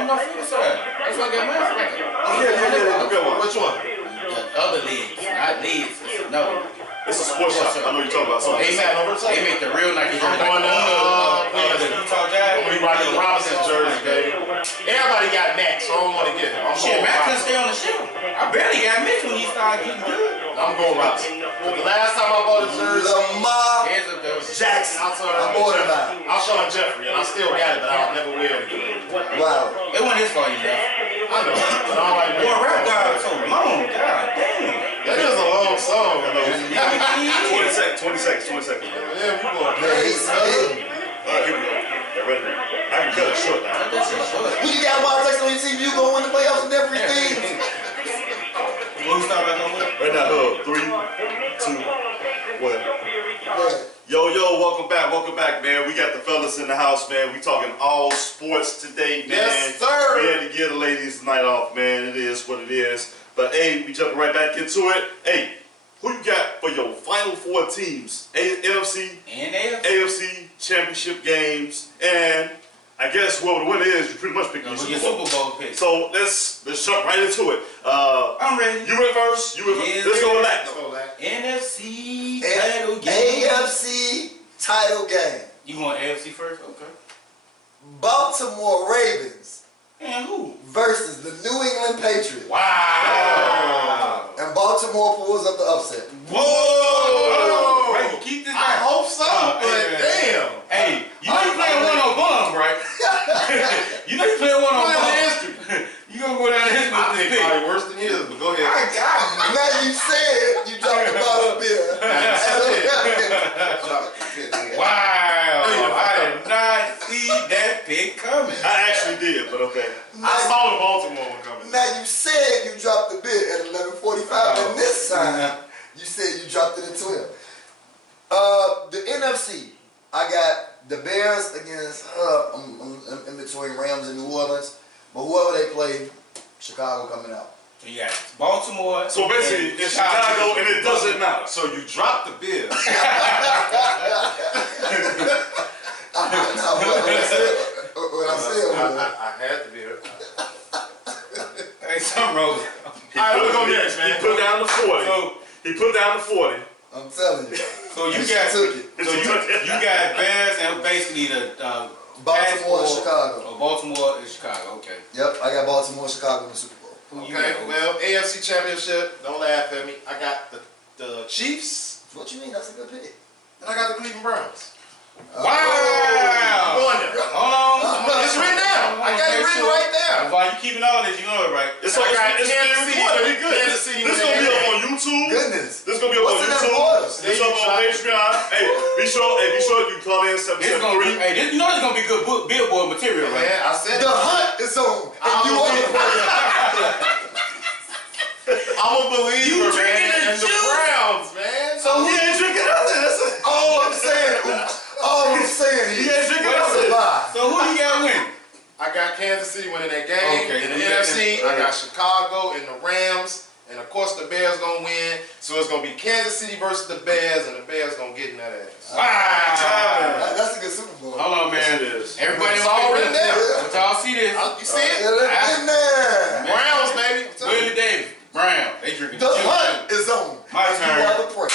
No, suicide. That's why I got mine for like yeah, good one. Which one? the other leagues, not leagues. No. It's a sports shop. I know you're talking about something. They make the real Nike jersey. I'm going to The Utah Jazz. we rocking the Robinson jersey, baby. Everybody got Mac, so I don't want to get it. I'm Shit, going man, I couldn't Robinson. stay on the shelf. I barely got Mitch when he started getting good. I'm going Robinson. But the last time I bought a jersey, Lamar Hands up there. Jackson. I bought it out. I was Sean Jeffrey, and I still got it, but I'll never wear it again. Wow. It wasn't his fault, you know. I know, but I don't like Boy, wearing rap it. God so long. God damn. That is a long song, though. 20 seconds. Yeah, we going Man, he's crazy. hitting. Here we go. They're ready. I can cut it short now. Cut that shit short. When you got Lamar Jackson on your team, you gonna win the playoffs and everything. When we start back on what? Right now, 3, 2, 1. Yo, welcome back, man. We got the fellas in the house, man. We talking all sports today, man. Yes, sir. We had to give the ladies the night off, man. It is what it is. But hey, we jumping right back into it. Hey, who you got for your final 4 teams? NFC, And there. AFC championship games, and I guess whoever the winner is, you pretty much pick your Your Super Bowl. Super Bowl pick. So let's jump right into it. I'm ready. You went first. Yes, Let's go with that. So that. NFC title game. AFC title game. You want AFC first? Okay. Baltimore Ravens And who? versus the New England Patriots. Wow. And Baltimore pulls up the upset. Whoa! Right, you keep this I guy. hope so, but damn. Hey, you know you playing one on bums, right? You know you playing one on Go down bums. in history. You gonna go down history I with think this pick. probably worse than his, but go ahead. Now you said you dropped the bottle of beer. Wow, I did not see that pick coming. I actually did, but okay. I saw the Baltimore one coming. Now you said you dropped the bid at 11:45, and this time you said you dropped it at 12. The NFC, I got the Bears against. I'm in between Rams and New Orleans, but whoever they play, Chicago coming out. So you got Baltimore. So basically, and it's Chicago, and it doesn't matter. So you dropped the Bears. What I said was, I had the Bears. Hey, something wrong. All right, we'll go next, man. He put down the 40. He put down the 40. I'm telling you. So you She got took it. So you got Bears and basically the Baltimore and Chicago. Oh, Baltimore and Chicago. Okay. Yep, I got Baltimore and Chicago in the Super Bowl. Who you Okay, got? well, AFC Championship, don't laugh at me. I got the Chiefs, What you mean? That's a good pick. and I got the Cleveland Browns. Wow. Going there. Hold on. It's written down. I got it written right there. While you keeping all this, you know it, right? It's I all got right. It's Kansas being City. recorded. We good. Kansas City This winning gonna be that up on YouTube. Goodness. This gonna be up What's on in that YouTube. orders? This up on Patreon. Hey, be sure you call in This gonna be, 773. hey, this, you know this gonna be good Billboard material, right? Man, I said The hunt is on. And you on the I'm a believer, You drinking man, the and the juice? Browns, man. So he ain't drinking nothing. All I'm saying He is, ain't drinking that's a nothing. lie. So who you got winning? I got Kansas City winning that game. Okay, In the who you got NFC, then? I got Chicago and the Rams. And of course the Bears gonna win. So it's gonna be Kansas City versus the Bears, and the Bears gonna get in that ass. Wow. That's a good Super Bowl. Hold on, man. Yes, it is. Everybody It's all written down. But y'all see this? You see it? Get it in there. Browns, baby. I'm telling you. Willie Davis, Brown, they drinking The juice. hunt is on. My And turn. you have a pray.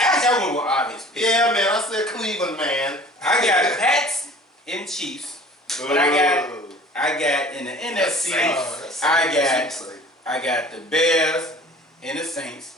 Actually, I went with obvious. Yeah, man. I said Cleveland, man. I got Pats and Chiefs. But I got in the NFC, I got the Bears and the Saints.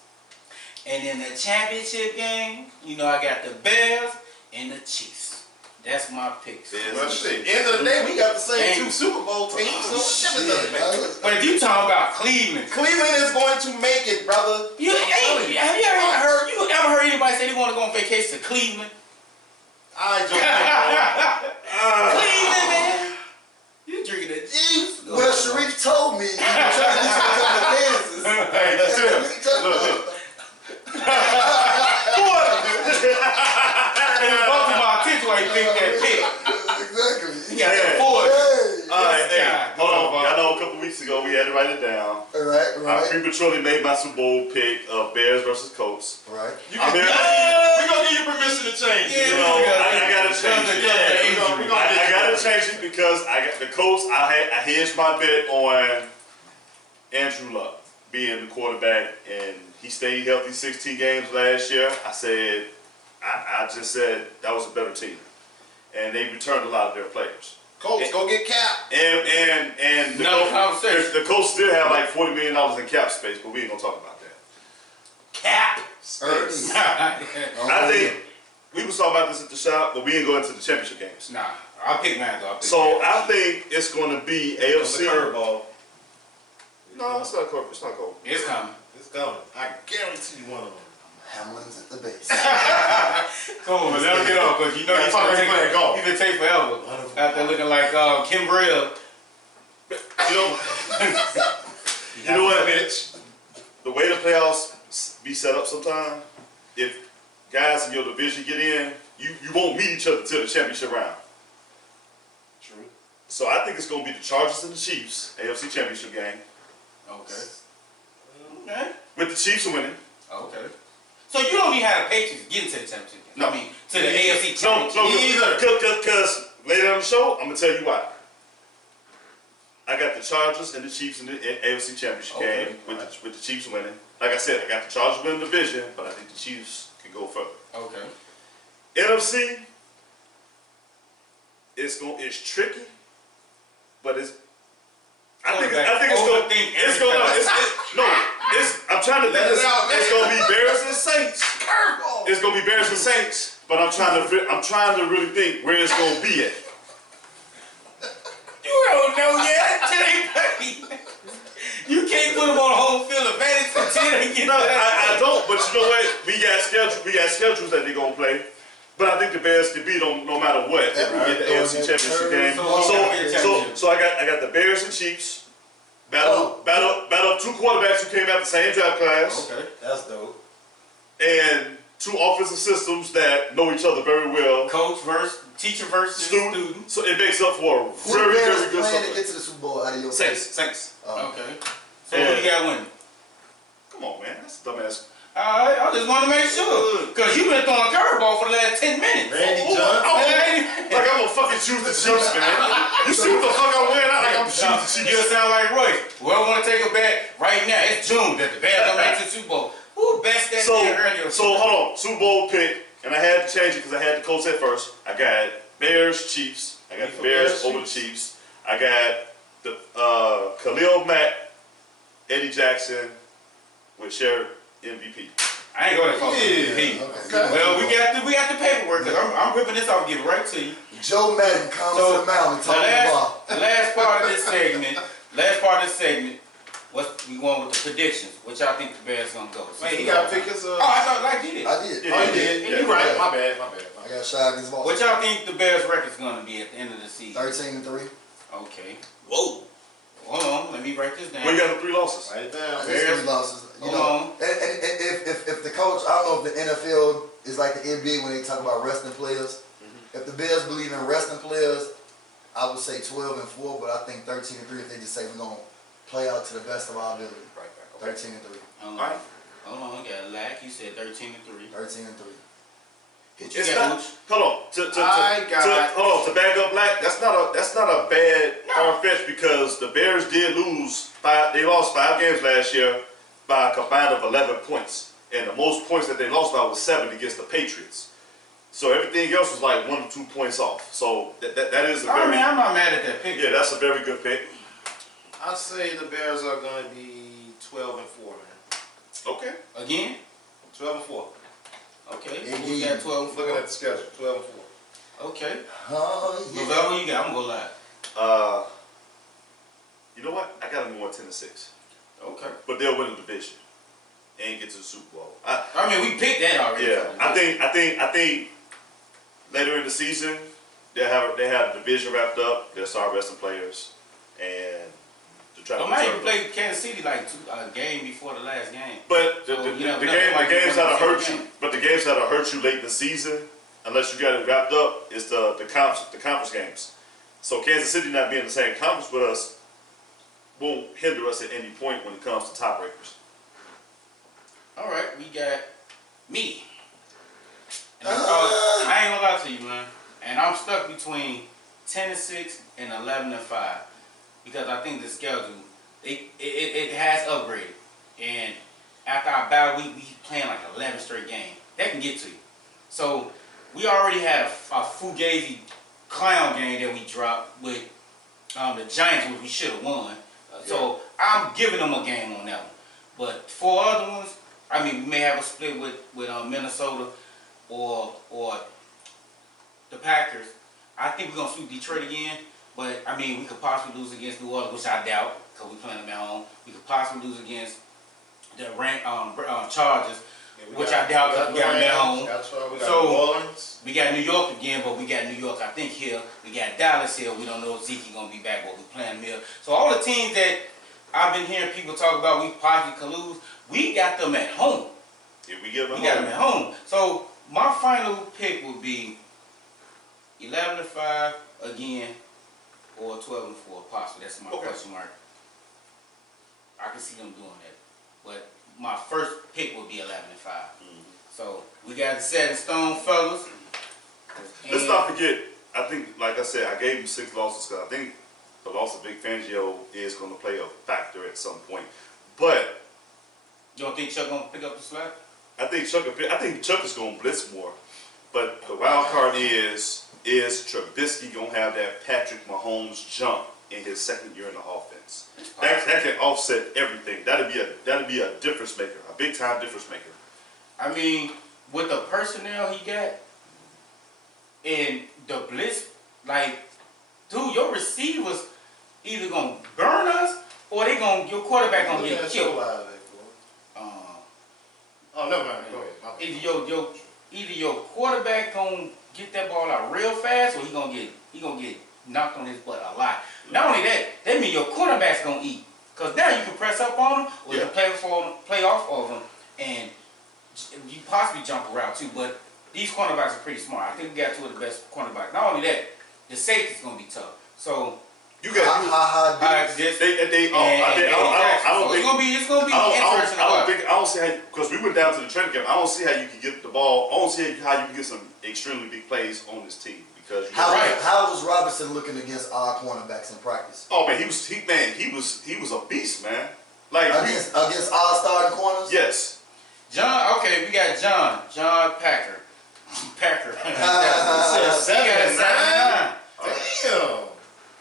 And in the championship game, you know, I got the Bears and the Chiefs. That's my picks. Well, shit. End of the day, we got the same two Super Bowl teams. So what difference does it make? But if you talking about Cleveland, Cleveland is going to make it, brother. have you ever heard anybody say they want to go on vacation to Cleveland? I joke. Cleveland, man. You drinking the juice? Well, Sharif told me he was trying to come to Kansas. And it brought to my attention why he picked that pick. Exactly. He got the Ford. Alright, hey, God, hold on. go on, Y'all know a couple weeks ago we had to write it down. Right, I right, prematurely made my Super Bowl pick of Bears versus Colts. right. I'm here. We're going to give you permission to change it. You know, I gotta change it. Yeah, I gotta change it because I got the Colts. I hedged my bet on Andrew Luck being the quarterback, and he stayed healthy 16 games last year. I just said that was a better team, and they returned a lot of their players. Colts, go get Cap. And the Another conversation. the Colts still have like $40 million in cap space, but we ain't gonna talk about that. Cap. I think we was talking about this at the shop, but we ain't going to the championship games. Nah, I'll pick mine though. So I think it's going to be It's a AFC. curveball. No, it's not cold. It's not cold. It's coming. It's coming. I guarantee you one of them. Hamlin's at the base. Come on, let him get off, because you know he's talking gonna playing golf. He's gonna take forever. After looking like Kim Brill. You know, you know what, bitch? The way the playoffs be set up sometimes, if guys in your division get in, you won't meet each other till the championship round. True. So I think it's going to be the Chargers and the Chiefs, AFC Championship game, Okay. Okay. with the Chiefs winning. Okay. So you don't even have the Patriots getting to the championship game. No. I mean, to the AFC No, championship. because later on the show, I'm going to tell you why. I got the Chargers and the Chiefs in the AFC Championship Okay. game with the Chiefs winning. Like I said, I got the Chargers winning the division, but I think the Chiefs can go further. Okay. NFC, it's tricky, but it's. I think I'm trying to think. It's gonna be Bears and Saints. It's gonna be Bears and Saints, but I'm trying to really think where it's gonna be at. You don't know yet. You can't put them on home field advantage until they get No, I don't. But you know what? We got schedules that they're gonna play. But I think the Bears can beat them no matter what if we get the AFC Championship game. So I got the Bears and Chiefs. Battle of two quarterbacks who came out the same draft class. Okay, that's dope. And two offensive systems that know each other very well. Coach versus teacher versus student. So it makes up for a Who very, Bears very good playing to stuff. get to the Super Bowl out of your Saints. Okay. So who you got winning? Come on, man. That's a dumbass. Alright, I just want to make sure. Because you've been throwing a curveball for the last 10 minutes. Randy Johnson. Like I'm gonna fucking choose the Chiefs, man. You see what the fuck I'm wearing? I like I'm choosing the You Chiefs. sound like Royce. Whoever want to take it back right now, it's June that the Bears gonna make the Super Bowl. Who best that did earlier? So hold on. Super Bowl pick, and I had to change it because I had the Colts at first. I got Bears, Chiefs. I got the Bears over the Chiefs. I got the Khalil Mack, Eddie Jackson with shared MVP. I ain't going to call MVP. Well, we got the paperwork because I'm ripping this off and give it right to you. Joe Madden comes to the mountain and talks about. The last part of this segment, we going with the predictions. What y'all think the Bears gonna go? Man, he got to pick his. Oh, I thought like he did. I did. Oh, he did. Yeah, You right. My bad. I got shot against Boston. What y'all think the Bears' record's gonna be at the end of the season? 13-3. Okay. Whoa. Hold on, let me write this down. We got the 3 losses. Write it down. That's 3 losses. You Hold know, on. and if the coach, I don't know if the NFL is like the NBA when they talk about resting players. If the Bears believe in resting players, I would say 12-4, but I think 13-3 if they just say we're gonna play out to the best of our ability. Right back. 13-3. Hold on. Alright. Hold on, we got Lack. You said 13-3. 13-3. What you It's got, not. Mooch? Hold on. To back up Black. That's not a bad far fetch because the Bears did lose 5. They lost 5 games last year by a combined of 11 points, and the most points that they lost by was 7 against the Patriots. So everything else was like 1 or 2 points off. So that is a very. I mean, I'm not mad at that pick. Yeah, that's a very good pick. I say the Bears are going to be 12-4, man. Okay. Again? 12-4. Okay. Yeah, We got 12. Looking at the schedule, 12-4. Okay. Oh yeah. Whatever you got, I'm gonna go live. You know what? I got them going 10-6, Okay. but they'll win the division and get to the Super Bowl. I mean, we picked that already. Yeah, I think later in the season they have the division wrapped up. They'll start resting players and to try to. I might preserve even them. play Kansas City like a game before the last game. But So, the you know, games that'll hurt you. game. But the games that'll hurt you late in the season, unless you got it wrapped up, is the conference games. So Kansas City not being in the same conference with us won't hinder us at any point when it comes to tiebreakers. All right, we got me. And I ain't gonna lie to you, man. And I'm stuck between 10-6 and 11-5 because I think the schedule it has upgraded. And after our bye week, we playing like 11 straight games. That can get to you. So we already had a fugazi clown game that we dropped with the Giants, which we should have won. So I'm giving them a game on that one. But 4 other ones, I mean, we may have a split with Minnesota or the Packers. I think we're gonna sweep Detroit again. But I mean, we could possibly lose against New Orleans, which I doubt, because we're playing them at home. We could possibly lose against the Chargers, which I doubt, because we got them at home. So New Orleans. We got New York again, but we got New York, I think, here. We got Dallas here. We don't know if Zeke gonna be back, but we playing them here. So all the teams that I've been hearing people talk about, we possibly could lose. We got them at home. If we give them We got them at home. So my final pick would be 11-5 again, or 12-4 possibly. That's my question mark. I can see them doing that, but my first pick would be 11-5. So we got it set in stone, fellas. Let's not forget, I think, like I said, I gave him 6 losses because I think the loss of Vic Fangio is going to play a factor at some point. But You don't think Chuck gonna pick up the slack? I think Chuck is going to blitz more. But the wild card is is Trubisky gonna have that Patrick Mahomes jump in his second year in the offense? That can offset everything. That'd be a difference maker, a big time difference maker. I mean, with the personnel he got and the blitz, like, dude, your receivers either gonna burn us or your quarterback gonna get killed. Oh, never mind. Go ahead. Either your quarterback gonna get that ball out real fast, or he gonna get knocked on his butt a lot. Not only that means your quarterback's gonna eat, cause now you can press up on him, or you can play off of him, and you possibly jump around too. But these cornerbacks are pretty smart. I think we got two of the best cornerbacks. Not only that, the safety's gonna be tough. So. You got it's gonna be interesting. I don't see how, because we went down to the training camp. I don't see how you can get the ball. I don't see how you can get some extremely big plays on this team because how was Robinson looking against our cornerbacks in practice? Oh man, he was a beast, man. Like against our starting corners. Yes. John. Okay, we got John Packer. Packer. He got a 7-9. Damn.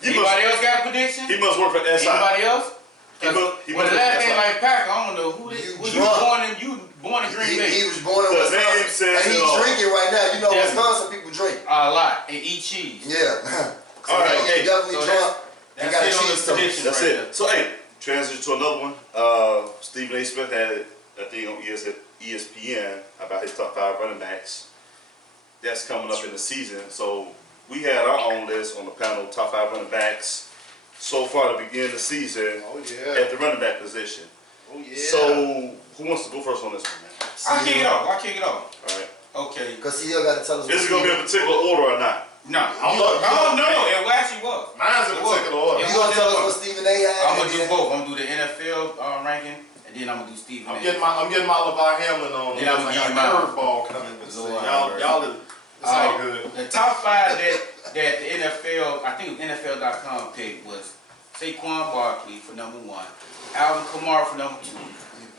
Anybody else got a prediction? He must work for SI. Anybody else? He with the last name like Packer, I don't know who this. You born in Green Bay? He was born in Wisconsin, and he's drinking right now. You know, Wisconsin people drink a lot and eat cheese. Yeah. So all right, he definitely drunk. That's got cheese prediction. That's right it. So hey, transition to another one. Stephen A. Smith had a thing on ESPN about his top 5 running backs. That's coming up in the season, so. We had our own list on the panel, top 5 running backs so far to begin the season at the running back position. Oh yeah. So who wants to go first on this one, man? I'll kick it off. All right. Okay. Because he got to tell us. Is it going to be a particular order or not? No. No. It actually was. Mine's a particular order. You going to tell us what Stephen A. had? I'm going to do both. I'm going to do the NFL ranking, and then I'm going to do Stephen A. I'm getting my LeVar Hamlin on. Then I'm going to give you my curveball coming. Y'all it's all good. The top 5 that the NFL, I think NFL.com picked was Saquon Barkley for number 1, Alvin Kamara for number 2,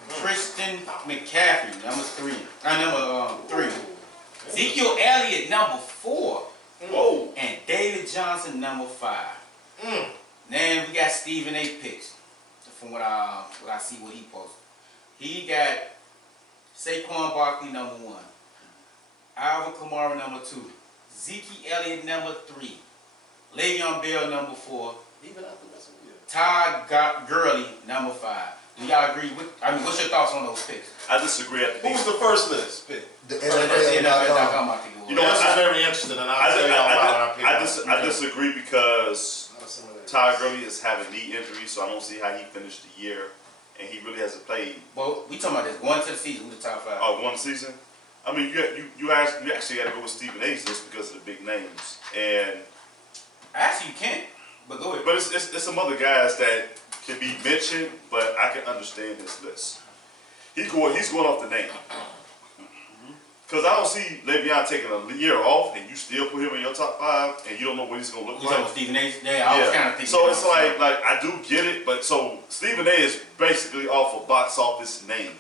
Christian McCaffrey number 3, Ezekiel Elliott number 4, Whoa. and David Johnson number 5. Then we got Stephen A. picks from what I see what he posted. He got Saquon Barkley number 1. Alvin Kamara number 2, Zeke Elliott number 3, Le'Veon Bell number 4, Todd Gurley number 5. Do y'all agree with? I mean, what's your thoughts on those picks? I disagree. Who was the first list pick? The NFL.com. I think it was. You know, I'm very interested, and I'll tell y'all why I disagree because Todd Gurley is having knee injury, so I don't see how he finished the year, and he really hasn't played. Well, we talking about this going to the season. Who's the top 5? Oh, one season. I mean, you actually got to go with Stephen A's list because of the big names, and actually you can't. But go ahead. But it's some other guys that can be mentioned, but I can understand this list. He's going off the name. Because I don't see Le'Veon taking a year off and you still put him in your top 5 and you don't know what he's going to look like. Stephen A. Yeah, I was kind of thinking. So it's like I do get it, but so Stephen A. is basically off a box office name.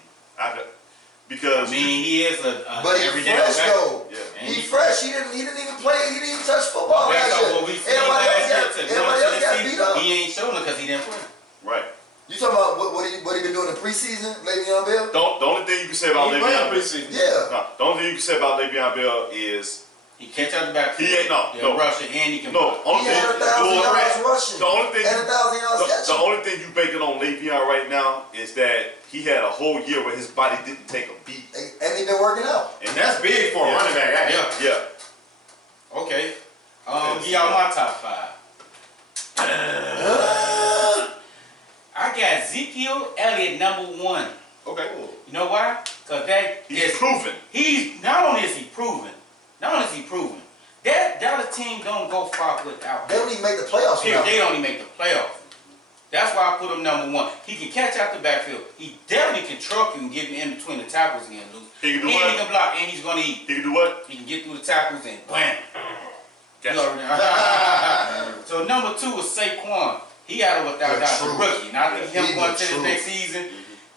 Because he is a but he's fresh though. Yeah. He's fresh. He didn't even play. He didn't even touch football last year. Everybody else got beat up. He ain't showing it because he didn't play. Right. You talking about what he been doing in preseason, Le'Veon Bell? The only thing you can say about Le'Veon Bell, the only thing you can say about Le'Veon Bell is he catch out the backfield. He ain't no rushing and he can. He had 1,000 yards rushing. The only thing and 1,000 yards catching. The only thing you banking on Le'Veon right now is that he had a whole year where his body didn't take a beat, and he been working out. And that's big for a running back. Actually. Yeah. Okay. Give y'all my top 5. I got Ezekiel Elliott number 1. Okay. You know why? Because he's proven. He's not only is he proven. That Dallas team don't go far without him. They don't even make the playoffs. They don't even make the playoffs. That's why I put him number 1. He can catch out the backfield. He definitely can truck you and get in between the tackles and loose. He can do and what? He can block and he's gonna eat. He can do what? He can get through the tackles and bam. Gotcha. So number 2 is Saquon. He got over 1,000 yards, a rookie. And I think him going to the next season,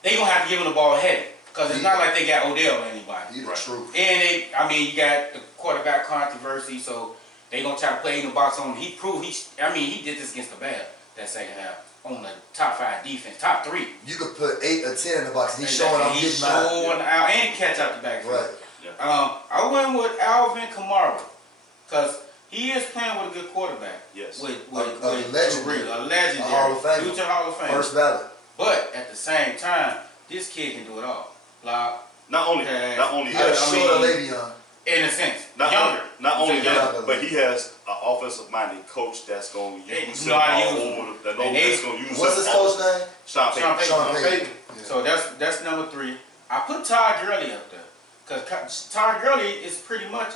they gonna have to give him the ball heavy. Because it's not like they got Odell or anybody. Right. And you got the quarterback controversy, so they gonna try to play in the box on him. He proved he did this against the Bears that second half on the top 5 defense, top 3. You could put 8 or 10 in the box. And he's showing I'm He's getting mine. showing out and he catch out the backfield. Right. I went with Alvin Kamara because he is playing with a good quarterback. Yes. With A legendary. a legendary, A Hall of Famer. future Hall of Fame. First ballot. But at the same time, this kid can do it all. Block, Not only Okay. He got I short of mean, Le'Veon. in a sense, not younger. only He's that, younger. but he has an offensive-minded coach that's going to They use know him how to all use him. over. That And knows that's going to use What's him his coach name? Sean Payton. Sean Payton. Sean Payton. Yeah. So that's number 3. I put Todd Gurley up there because Todd Gurley is pretty much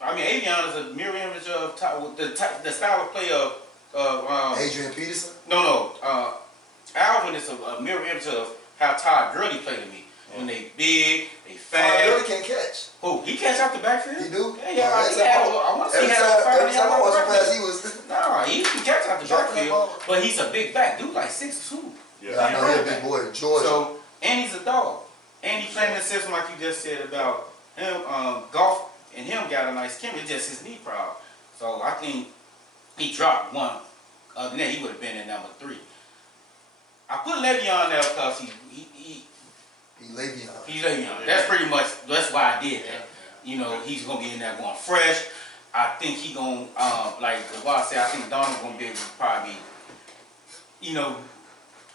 Avion is a mirror image of the style of play of Adrian Peterson. Alvin is a mirror image of how Todd Gurley played to me. When they big, they Todd fast. Gurley can't catch. Who? He catch out the backfield? He do? Yeah, I want to see Every how time I watch him pass, he was. No, he can catch out the Dropping that backfield, ball. but he's a big back dude, like 6'2". Yeah, I know, he's a big boy. Georgia. So, and he's a dog. And he playing in the system like you just said about him, golf and him got a nice chemistry, it's just his knee problem. So I think he dropped one. Other than that, he would have been in number 3. I put Le'Veon there because He Le'Veon. he's Le'Veon. That's pretty much, that's why I did that. You know, he's going to be in there going fresh. I think he going to, like I said, I think Donald's going to be able to probably,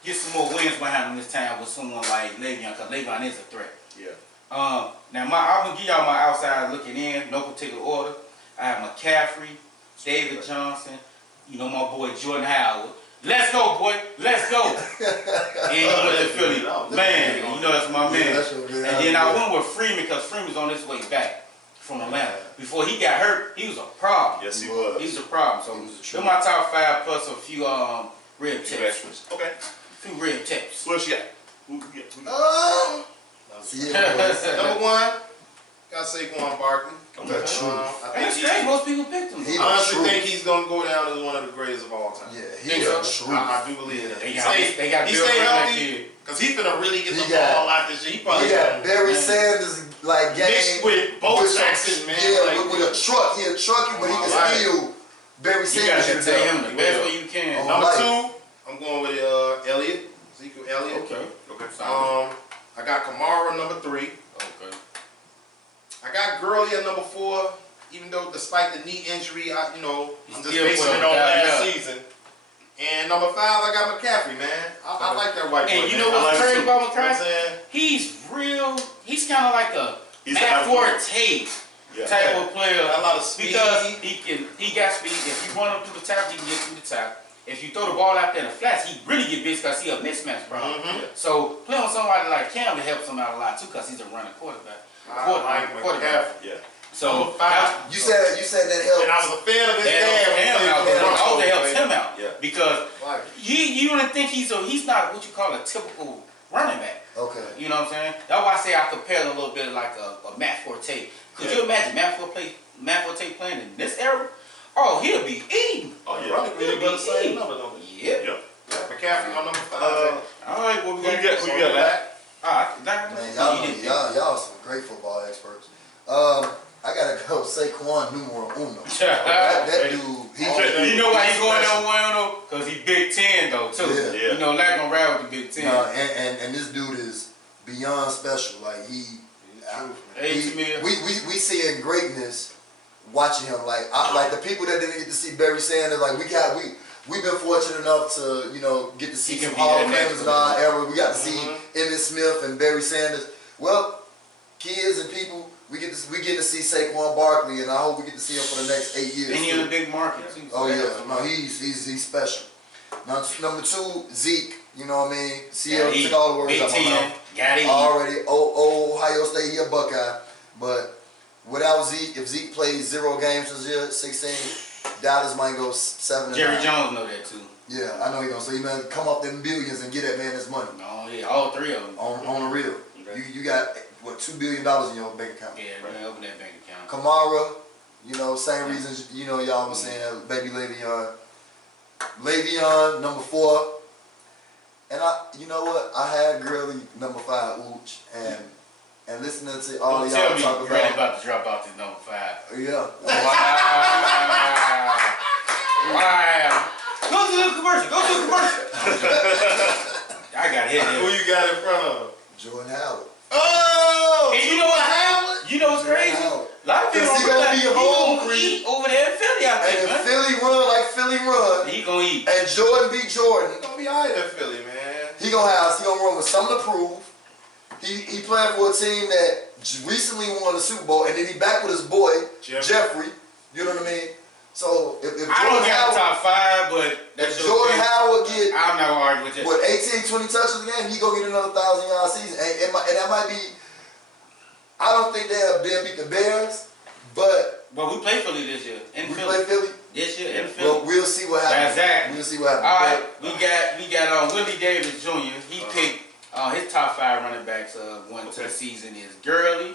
get some more wins behind him this time with someone like Le'Veon, because Le'Veon is a threat. Yeah. Now, I'm going to give y'all my outside looking in, no particular order. I have McCaffrey, David Johnson, my boy Jordan Howard. Let's go, boy. Let's go. And he went to Philly. Man, that's my man. that's your man. And then I went with Freeman because Freeman's on his way back from Atlanta. Before he got hurt, he was a problem. Yes, he was. He was a problem. So, they're my top 5 plus a few rib tips. Okay. A few rib tips. What you got? Who you got? Yeah, Number 1, got Saquon Barkley. That's true. I That's think strange. Most people picked him. He- I honestly True. think he's going to go down as one of the greatest of all time. Yeah, Think he so? a true. I do believe that. They He got stay Bill Belichick healthy here. because he's finna really get He the got- ball out this year. He probably He got Barry Sanders like game mixed with Bo with some- Jackson, man. Yeah, like, with a truck. He a trucky, but he can Right. steal Barry You Sanders. gotta tell him the He best will. way you can. Oh. Number Life. 2, I'm going with Elliott, Ezekiel Elliott. Okay. I got Kamara number 3. Okay. I got Gurley at number 4. Even though, despite the knee injury, I'm just still basing put it him on down, last yeah. season. And number 5, I got McCaffrey, man. I like that white boy. And you man. know I what's like crazy him. about You know what I'm McCaffrey? saying? He's kind of like a He's Matt the Forte Yeah. type of player. Got a lot of speed. Because he got speed. If you run up through the top, he can get through the top. If you throw the ball out there in the flats, he really get busy because he a mismatch problem. Mhm. So playing with somebody like Cam helps him out a lot too because he's a running quarterback. I like McCaffrey. Yeah. So Number 5. You said that helped. And I was a fan of his that helps dad. him out. It also helps him out Yeah. because Like, you don't think he's not what you call a typical running back. Okay. You know what I'm saying? That's why I say I compare him a little bit like a Matt Forte. Could you imagine Matt Forte playing in this era? Oh, he'll be eating. Oh, yeah. running really good, same number, don't he? Yep. Yep. Yeah, McCaffrey on number 5. All right, what we Who you got? Who you got, Matt? Man, y'all some great football experts. I gotta go Saquon numero uno. That dude, You know why he's going on one though? Because he Big Ten though too. Yeah. You know, like gonna ride with the Big Ten. No, and this dude is beyond special. Like we seeing greatness watching him. Like the people that didn't get to see Barry Sanders. Like we've been fortunate enough to get to see He can some be Hall that of next Famers in our one. era. We got to see Emmitt Smith and Barry Sanders. Well, kids and people, we get to see Saquon Barkley, and I hope we get to see him for the next 8 years. And he in too. a big market too. Oh yeah, no, he's special. Now number 2, Zeke. You know what I mean? CL took all the words Big out my mouth. Ten. Got it. Already, Ohio State, he a Buckeye. But without Zeke, if Zeke plays 0 games this year, 16, Dallas might go 7-9. Jerry Jones know that too. Yeah, I know he gonna. So he man come up them billions and get that man his money No, yeah, all 3 of them. on the real. Okay. You got what $2 billion in your bank account. Yeah, right. Open that bank account. Kamara, same reasons y'all was saying that baby Le'Veon number 4, and you know what? I had Gurley number 5, Ooch, and listening to all Don't of tell y'all me talk Gurley about. about to drop out to number 5. Yeah. Wow. Go to the commercial. I got hit Who there. you got in front of? Jordan Howard. Oh! And you know what? You know what's crazy? Howard. A lot of people Cause he don't gonna realize be he home, gonna Creed. eat over there in Philly, I And think, if man. Philly run like Philly run, He gonna eat. and Jordan beat Jordan, He gonna be alright in Philly, man. he gonna run with something to prove. He playing for a team that recently won the Super Bowl, and then he back with his boy Jeffrey. You know what I mean? So if I don't Jordan got Howard, top 5, but that's if your Jordan thing. Howard get I'm not gonna argue with you. what 18, 20 touches a game, he go get another 1,000-yard season, and that might be. I don't think they'll beat the Bears, but But we play Philly this year. In we Philly. play Philly. This year in Philly. Well, we'll see what happens. Exactly. We'll see what happens. All right, we got Willie Davis Jr. He picked his top 5 running backs going to the season is Gurley,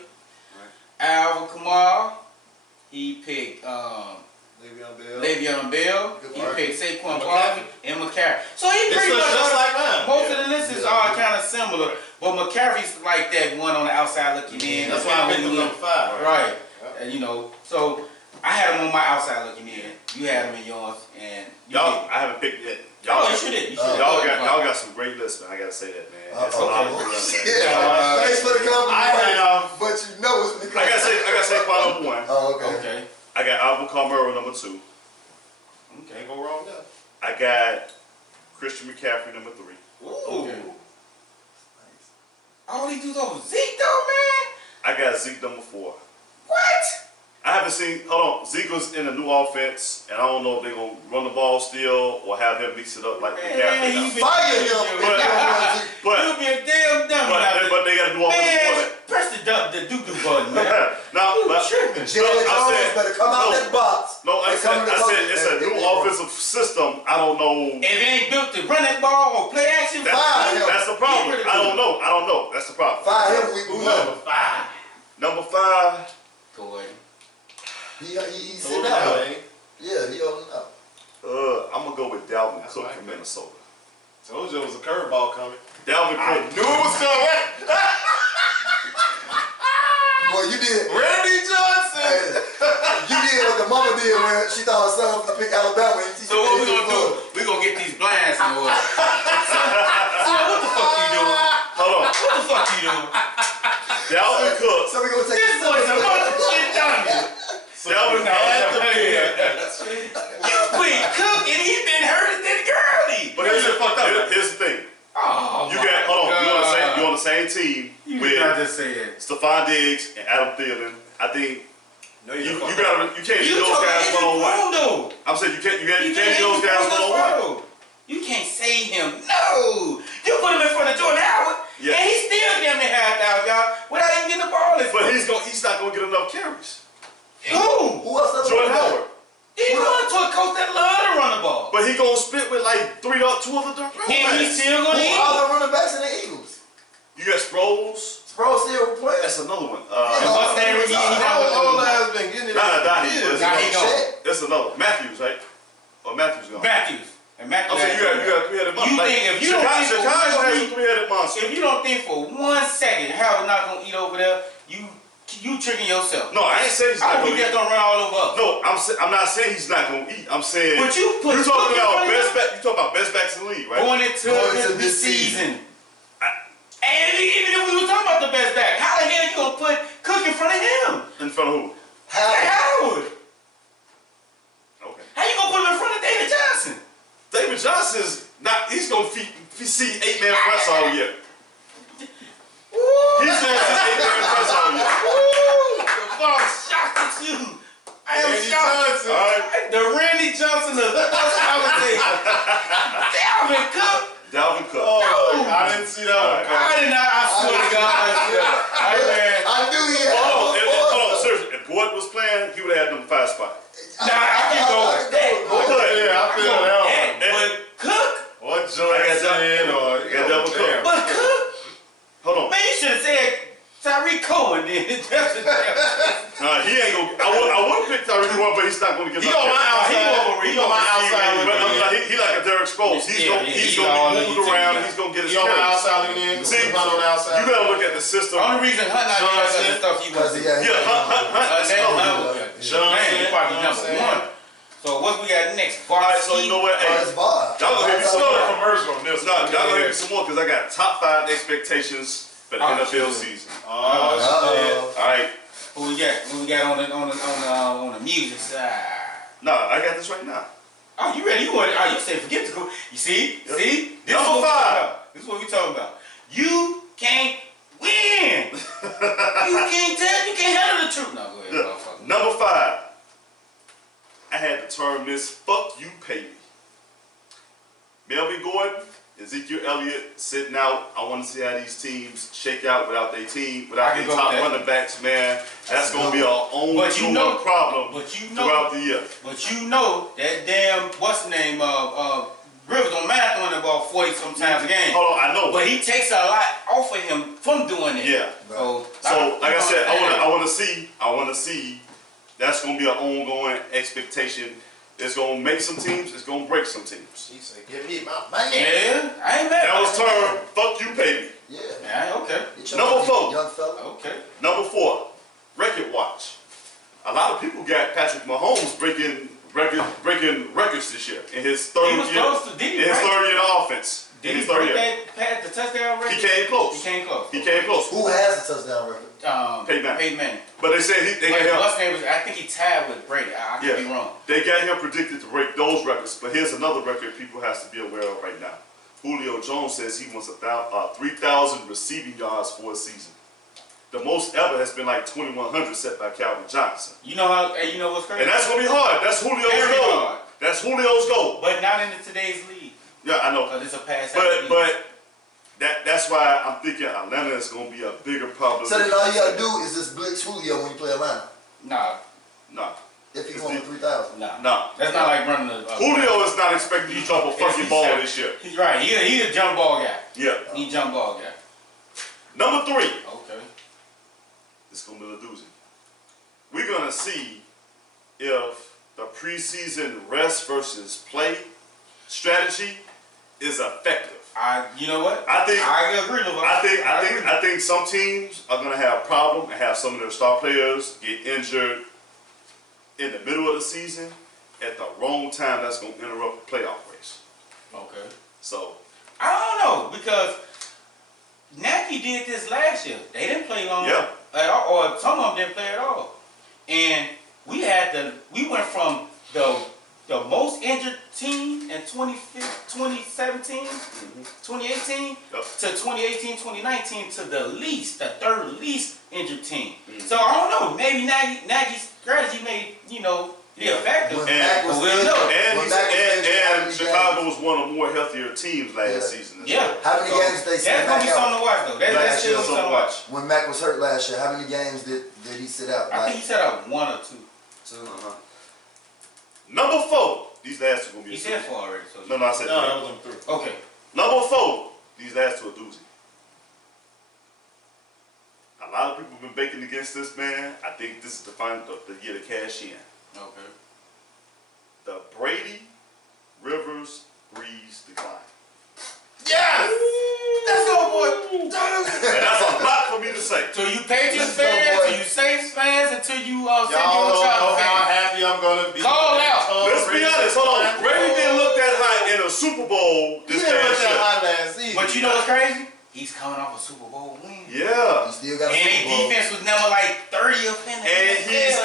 Alvin Kamara. He picked Le'Veon Bell. He picked Saquon Barkley and McCaffrey. So he This pretty looks much just like mine. most of the lists are kind of similar, but McCaffrey's like that one on the outside looking in. That's why I picked him number 5. Right. And you know, so I had him on my outside looking in. You had him in yours, and you Y'all, did. I haven't picked yet. Oh, you should did. You should Y'all got some great lists, man. I gotta say that, man. It's a lot of good ones, man. Yeah, thanks for the compliment. I but you know it's the gotta say final number 1. Oh, okay. Okay. I got Alvin Kamara number 2. Can't go wrong there. I got Christian McCaffrey number 3. Ooh. All he do though, Zeke though, man. I got Zeke number 4. What? I haven't seen. Hold on, Zeke was in a new offense, and I don't know if they're gonna run the ball still or have him mix it up like McCaffrey. he now. been- Fire him. But You'll be a damn dummy. but they got a new offense for Man, that. press the doo-doo button, man. Now, You but- tripping. Jared I Jones said- better come out no. that box. No, I and come said to the coaching it's a and- new and- offensive system. I don't know. If it ain't built to run that ball or play action, Fire him. That's the problem. Get rid of I don't know. That's the problem. Fire him. We Who won. number 5? Number 5. Go ahead. He So sitting out. Yeah, he holding out. I'm gonna go with Dalvin That's Cook right. from Minnesota. Told you it was a curveball coming. Dalvin I Cook. knew it was coming. Boy, you did. Randy Johnson. Hey, you did what the mama did when she thought her son was gonna pick Alabama. And So what we gonna do? We gonna get these blinds in order. So what the fuck you doing? Hold on. What the fuck you doing? Dalvin Cook. So we gonna take This boy's a motherfucking dummy. Dalvin Had to Cook. be. You quit Cook and he been hurt than Gurley. But here's the thing. Oh You my got hold on. God. You're on the same team You with did not just say that. Stephon Diggs and Adam Thielen. I think No, you you can't You do those talking guys Andrew one on one. Brown though. I'm saying you can't You do those guys one on one. You can't save him. No. You put him in front of Jordan Howard. Yeah. And he's still damn near half out, y'all, without even getting the ball. But he's not gonna get enough carries. Who? Who else? That's Jordan running back? Howard. He going to a coach that love to run the ball. But he gonna split with like two other And he's running backs. still Who going to eat. are the running backs in the Eagles? You got Sproles. Sproles still playing. That's another one. Mustang, he not All has been getting it. Nah, years. Nah, he gone. That's another. Matthews, right? Or Matthews gone. Matthews. And Matthews. I'm saying you got three-headed monster. You think if you don't think for Chicago one has week- a three-headed monster. If you don't think for 1 second Howard not going to eat over there, you tricking yourself. No, I ain't saying he's I not hope gonna he just eat. don't run all over us. No, I'm not saying he's not gonna eat. I'm saying But you put talking Cook in about front of best him? back. You talking about best backs in the league, right? Going into this season. I- And even if we were talking about the best back, how the hell you going to put Cook in front of him? In front of who? Howard. Okay. How you going to put him in front of David Johnson? David Johnson's not. He's gonna see 8-man press all year. Woo! He's gonna see 8-man press all year. Woo! I'm shocked at you. I am Randy shocked. Johnson. All right. The Randy Johnson of conversation. Dalvin Cook. Dalvin Cook. Oh, I didn't see that one. I did not. I swear to God. I ran. I knew he had. Hold on, seriously. If Gordon was playing, he would have had number 5 spot. Nah, I can go with that. Yeah, I feel that one. But Cook. Or I got Johnson or I got Dalvin Cook. But Cook. Hold on. Man, you should have said Tyreek Cohen then. He ain't gonna. I would pick Tyreek Cohen, but he's not gonna get. He on my outside. He on my outside. But he like a Derek Sproles. He's gonna be moved around. He's gonna get his. He on my outside looking in. See, Hunt on the outside. you gotta look at the system. The only reason Hunt not doing that stuff he was. Johnson. Probably number one. So what we got next? Alright, so you know what? Hey, It's Bob. y'all gonna hit me some Still more. a commercial on this. No, y'all gonna hit me some more because I got top 5 expectations for the NFL season. Oh, shit. Alright. Who we got? Who we got on the music side? No, I got this right now. Oh, you ready? You said forget to go. You see? Yep. See? This Number is what we 5. talking about. This is what we talking about. You can't win. You can't handle the truth. No, go ahead, Yeah. motherfucker. Number 5. I had to term this "fuck you, pay me." Melvin Gordon, Ezekiel Elliott sitting out. I want to see how these teams shake out without their team, without their top running backs. Man, that's gonna be our ongoing problem throughout the year. But you know that damn what's the name Rivers on math on about 40 sometimes a game. Hold on, I know. But he takes a lot off of him from doing it. Yeah. So like I said, I want to see. That's gonna be an ongoing expectation. It's gonna make some teams. It's gonna break some teams. He said, "Give me my money." Yeah, I ain't mad. That was termed "fuck you, pay me." Yeah. Yeah, okay. Number 4. Young fella. Okay. Number 4, record watch. A lot of people got Patrick Mahomes breaking records this year in his third He was year. supposed to, did he? In his Right? third year of offense. Did In he his third break year. that the touchdown record? He came close. He came close. He came close. Who has the touchdown record? Peyton Manning. Peyton Manning. But they said they got him. What's name was? I think he tied with Brady. I could be wrong. They got him predicted to break those records. But here's another record people has to be aware of right now. Julio Jones says he wants 3,000 receiving yards for a season. The most ever has been like 2,100 set by Calvin Johnson. You know how? You know what's crazy? And that's gonna be hard. That's Julio's Very goal. hard. That's Julio's goal. But not in today's league. Yeah, I know. Because it's a pass. But that's why I'm thinking Atlanta is gonna be a bigger problem. So then all you gotta do is just blitz Julio when you play Atlanta. Nah. If he's going for 3,000. Nah. That's not like running a Julio is not expected to drop a fucking ball this year. He's right. He's a jump ball guy. Yeah. He jump ball guy. Number 3. Okay. It's gonna be a doozy. We're gonna see if the preseason rest versus play strategy is effective. You know what? I agree with that. I think some teams are gonna have a problem and have some of their star players get injured in the middle of the season at the wrong time. That's gonna interrupt the playoff race. Okay. So I don't know because Nagy did this last year. They didn't play long at all, or some of them didn't play at all. And we went from the most injured team in 2017, 2018 to 2018, 2019 to the third least injured team. So I don't know. Maybe Nagy's strategy may, be effective. And Chicago was one of the more healthier teams last season. Yeah. How many games did they sit That's gonna be Mac something out? to watch though. That's still something to watch. When Mac was hurt last year, how many games did he sit out? I think he set out 1 or 2. Number 4. These last two gonna be. He said 4 already. So No, I said 3. that was number 3. okay. Number 4. These last two are doozy. A lot of people have been baking against this man. I think this is the year to cash in. Okay. The Brady, Rivers, Breeze decline. Yes! That's all, boy. And that's a lot for me to say. Till you Patriots Let's go, fans, boy. till you Saints fans, until you Y'all San Diego don't know Chargers how fans. happy I'm gonna be. Call out. Let's be honest. Hold on. Brady didn't look that high in a Super Bowl He this didn't look past that year. high last season. But you know what's crazy? He's coming off a Super Bowl win. Yeah. You still got a And Super their Bowl. defense was never like 30th in the And he's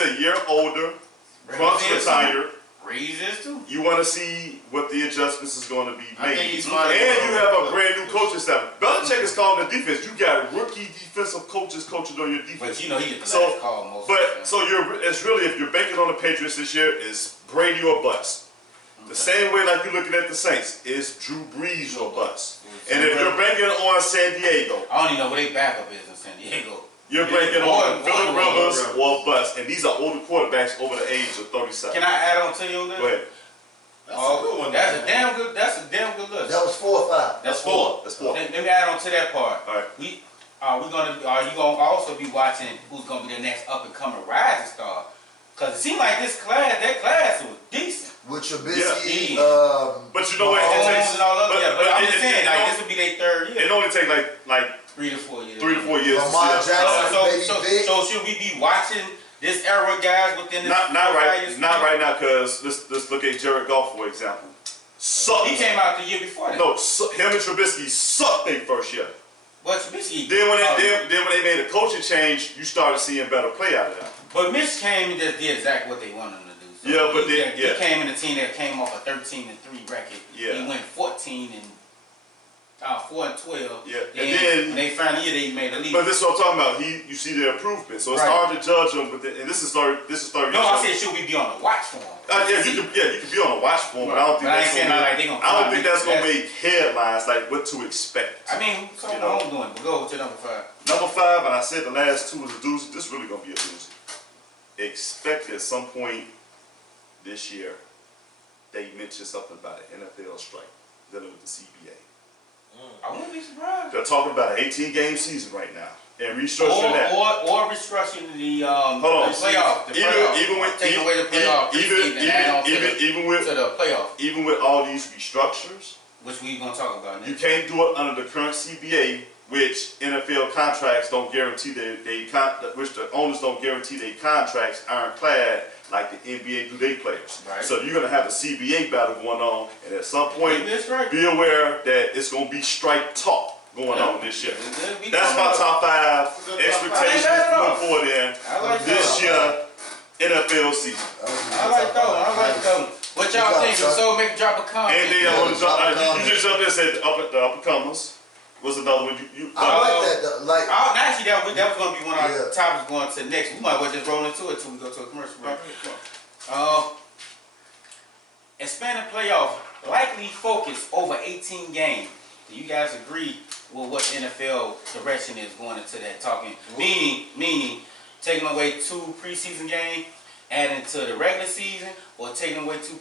a year older. Grunk's retired. Breeze is too. You want to see what the adjustments is going to be I made. think he's fine. And you have a brand new coaching staff. Belichick is calling the defense. You got rookie defensive coaches coaching on your defense. But you know he get the So, last call most of the time. So it's really, if you're banking on the Patriots this year, it's Brady or bust. The same way like you're looking at the Saints, it's Drew Brees or bust. And if you're banking on San Diego, I don't even know where they backup is in San Diego. you're banking on Philip Rivers or bust. And these are older quarterbacks over the age of 37. Can I add on to you on that? Go ahead. That's a good one. That's a damn good list. That was 4 or 5. That's 4. 4. That's 4. Let me add on to that part. All right. Are you gonna also be watching who's gonna be the next up and coming rising star? Cause it seemed like that class was decent. With Trubisky, but you know what? Mahomes and all of that. But I'm just saying, like, it this would be their third year. It only take like 3 to 4 years. 3 to 4 years. Lamar to see Jackson. Baby Vic. So should we be watching this era of guys within this? Not right now, cause let's look at Jared Goff for example. Sucked. He came out the year before that. No, him and Trubisky sucked their first year. But Trubisky. Then when they made a coaching change, you started seeing better play out of them. But Mitch came and just did exactly what they wanted him to do. So Yeah, but he came in a team that came off a 13-3 record. Yeah. He went 4 and 12. Yeah, and Then then when they found the year they made the league. but this is what I'm talking about. You see the improvement, so it's Right. hard to judge them. But and this is starting. No, I said should we be on the watch for him? You could be on a watch for them, but I don't think But I ain't that's saying gonna. like they gonna. I don't think that's gonna make headlines like what to expect. I mean, so You you know. know, I'm doing. But go to number 5. Number 5, and I said the last 2 is a doozy. This really gonna be a doozy. Expect at some point this year they mention something about an NFL strike dealing with the CBA. I wouldn't be surprised. They're talking about an 18-game season right now and restructuring that. Or restructuring the Hold on. the playoff. Even with taking away the playoff. even to the playoff, even with all these restructures, which we gonna talk about next. you can't do it under the current CBA, which NFL contracts don't guarantee which the owners don't guarantee their contracts ironclad like the NBA do their players. Right. So you're gonna have a CBA battle going on, and at some point, That's right. be aware that it's gonna be strike talk going on this year. It'll be That's my coming. top 5 Good expectations top five. moving forward in I like this that. year NFL season. I like that one. I like that one. What y'all think? So make drop a comment. And then I want to jump. You just jumped in and said the uppercomers was another one. I like that. Like, Actually, that was going to be one of our Yeah. topics going to next. We might well just roll into it till we go to a commercial break. Expanded playoff likely focus over 18 games. Do you guys agree with what NFL direction is going into that talking? Meaning taking away 2 preseason games, adding to the regular season, or taking away 2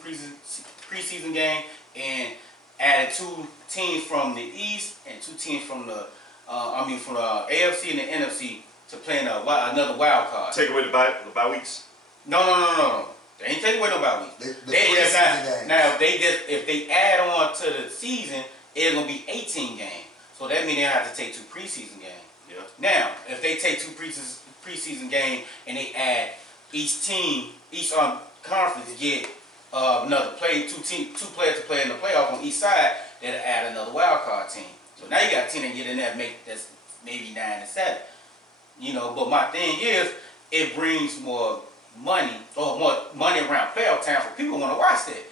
preseason games and adding 2 teams from the East and 2 teams from the from the AFC and the NFC to play in another wild card. Take away the bye weeks. No. They ain't taking away no bye weeks. the preseason games. Now if they add on to the season, it's gonna be 18 games. So that means they have to take 2 preseason games. Yeah. Now, if they take 2 preseason games and they add each conference get another play, 2 players to play in the playoff on each side, that'll add another wild card team. So now you got a team that get in there that's maybe 9 and 7. You know, but my thing is it brings more money around playoff time for people who want to watch that.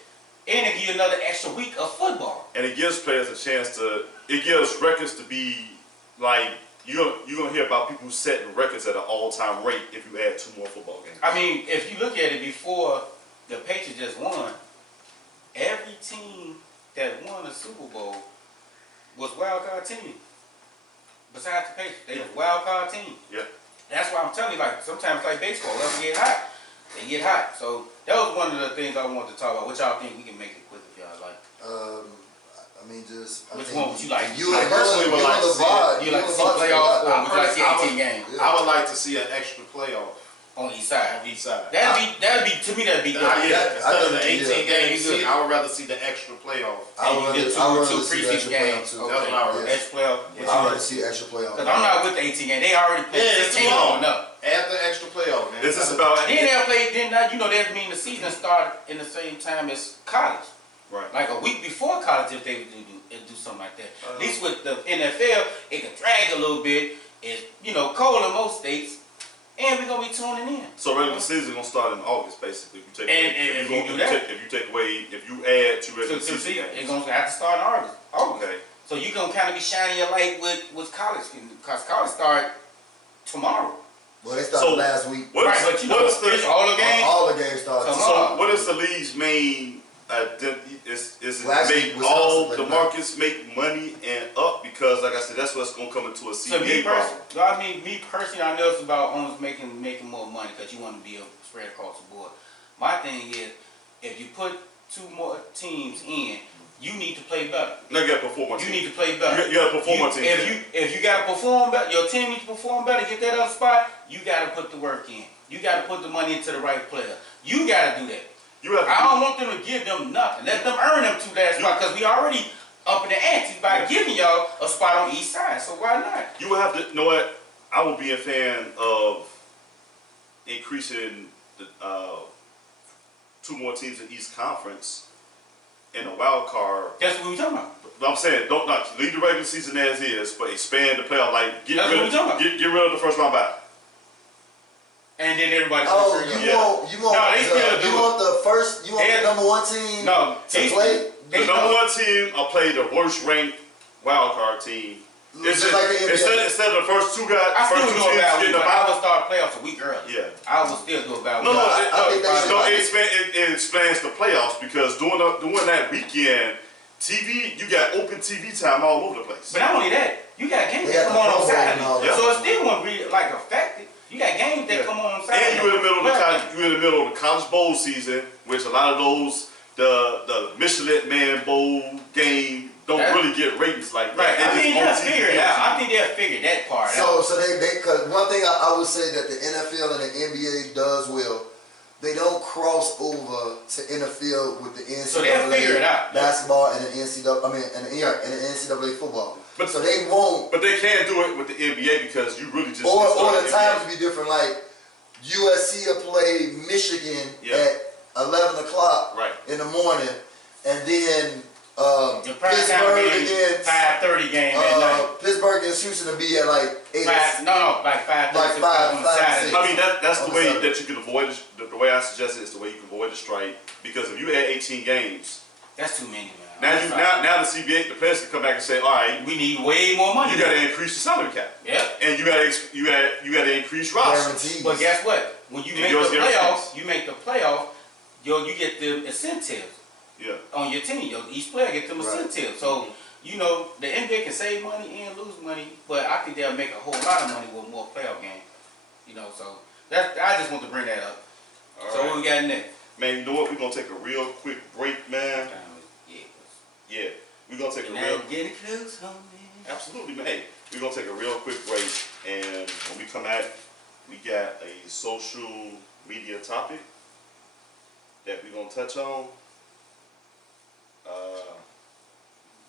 And it gives you another extra week of football. And it gives players a chance to. It gives records to be like you're gonna hear about people setting records at an all-time rate if you add 2 more football games. I mean, if you look at it before the Patriots just won, every team that won a Super Bowl was wild card team. Besides the Patriots, they were wild card team. Yeah. That's why I'm telling you, like sometimes like baseball, they get hot. They get hot. So that was one of the things I wanted to talk about. What y'all think? We can make it quick if y'all like. I mean, just. Which one would you like? You I personally would like to see it. You like to see playoff or would you like to see 18 games I would like to see an extra playoff on each side? on each side. That'd be to me that'd be good. Instead of the 18 yeah. game Yeah. season, I would rather see the extra playoff. I would And you rather get two see the extra preseason playoff games. too. Okay. That's what I would rather. Extra playoff. I'd rather see extra playoff. Because I'm not with the 18 game. They already played Yeah, it's 16 too long. on up. Add the extra playoff, man. This is about Then they'll play. Then you know that mean the season started in the same time as college. right. Like a week before college, if they would do something like that. At least with the NFL, it can drag a little bit. It's cold in most states, and we're gonna be tuning in. So regular season gonna start in August, basically. If you take And if you do that, if you add 2 regular so season it's games. gonna have to start in August. Okay. So you gonna kind of be shining your light with college, because college start tomorrow. Well, they started So, last week. What Right, is, but what is it's the all the games. All the games started. Come so what is the league's main? Is it Last make week was all also the like markets make money and up? Because like I said, that's what's gonna come into a So CBA problem. me personally, I know it's about owners making more money because you want to be spread across the board. My thing is, if you put 2 more teams in, you need to play better. No, you got to perform on You team. need to play better. You got to perform on team. If you got to perform better, your team needs to perform better, get that other spot, you got to put the work in. You got to put the money into the right player. You got to do that. I don't want them to give them nothing. Let them earn them to that spot because we already up in the ante by giving y'all a spot on each side. So why not? You would have to, you know what? I would be a fan of increasing the 2 more teams in East Conference in a wild card. That's what we talking about. But I'm saying, don't not leave the regular season as is, but expand the playoff. Like get rid of the first round bye. And then everybody. You want the first? You want the number 1 team? To play? The number 1 team will play the worst ranked wild card team. Instead of the first 2 guys, I still do a bad week, but I would bye. start playoffs a week early. Yeah. I would still do a bad week. It expands the playoffs because during that weekend, TV, you got open TV time all over the place. But not only that, you got games that come on Saturday, so it still won't be like affected. You got games that come on Saturday. And you're in the middle of the college bowl season, which a lot of those the Michelin Man Bowl game don't really get ratings like that. Right. I think they'll figure it out. I think they'll figure that part out. So they because one thing I would say that the NFL and the NBA does well, they don't cross over to interfere with the NCAA so they'll figure it out. basketball and the NCAA football. But so they won't. But they can't do it with the NBA because you really just or the times be different. Like USC will play Michigan at 11 o'clock in the morning, and then Pittsburgh against 5:30 game at night. Pittsburgh against Houston will be at like 8. Like 5:30. Like 5, 6. I mean that's the way that you can avoid it. The way I suggest it is the way you can avoid the strike because if you add 18 games, that's too many, man. Now the CBA, the players can come back and say, all right, we need way more money. You got to increase the salary cap. Yeah. And you got to increase rosters. But guess what? When you make the playoffs, you get the incentives. Yeah. On your team, each player get them incentives. So the NBA can save money and lose money, but I think they'll make a whole lot of money with more playoff games. So I just want to bring that up. So what we got next? Man, you know what? We're gonna take a real quick break, man. Yeah, we're gonna take a real. Getting close, homie. Absolutely, man. Hey, we're gonna take a real quick break, and when we come back, we got a social media topic that we're gonna touch on.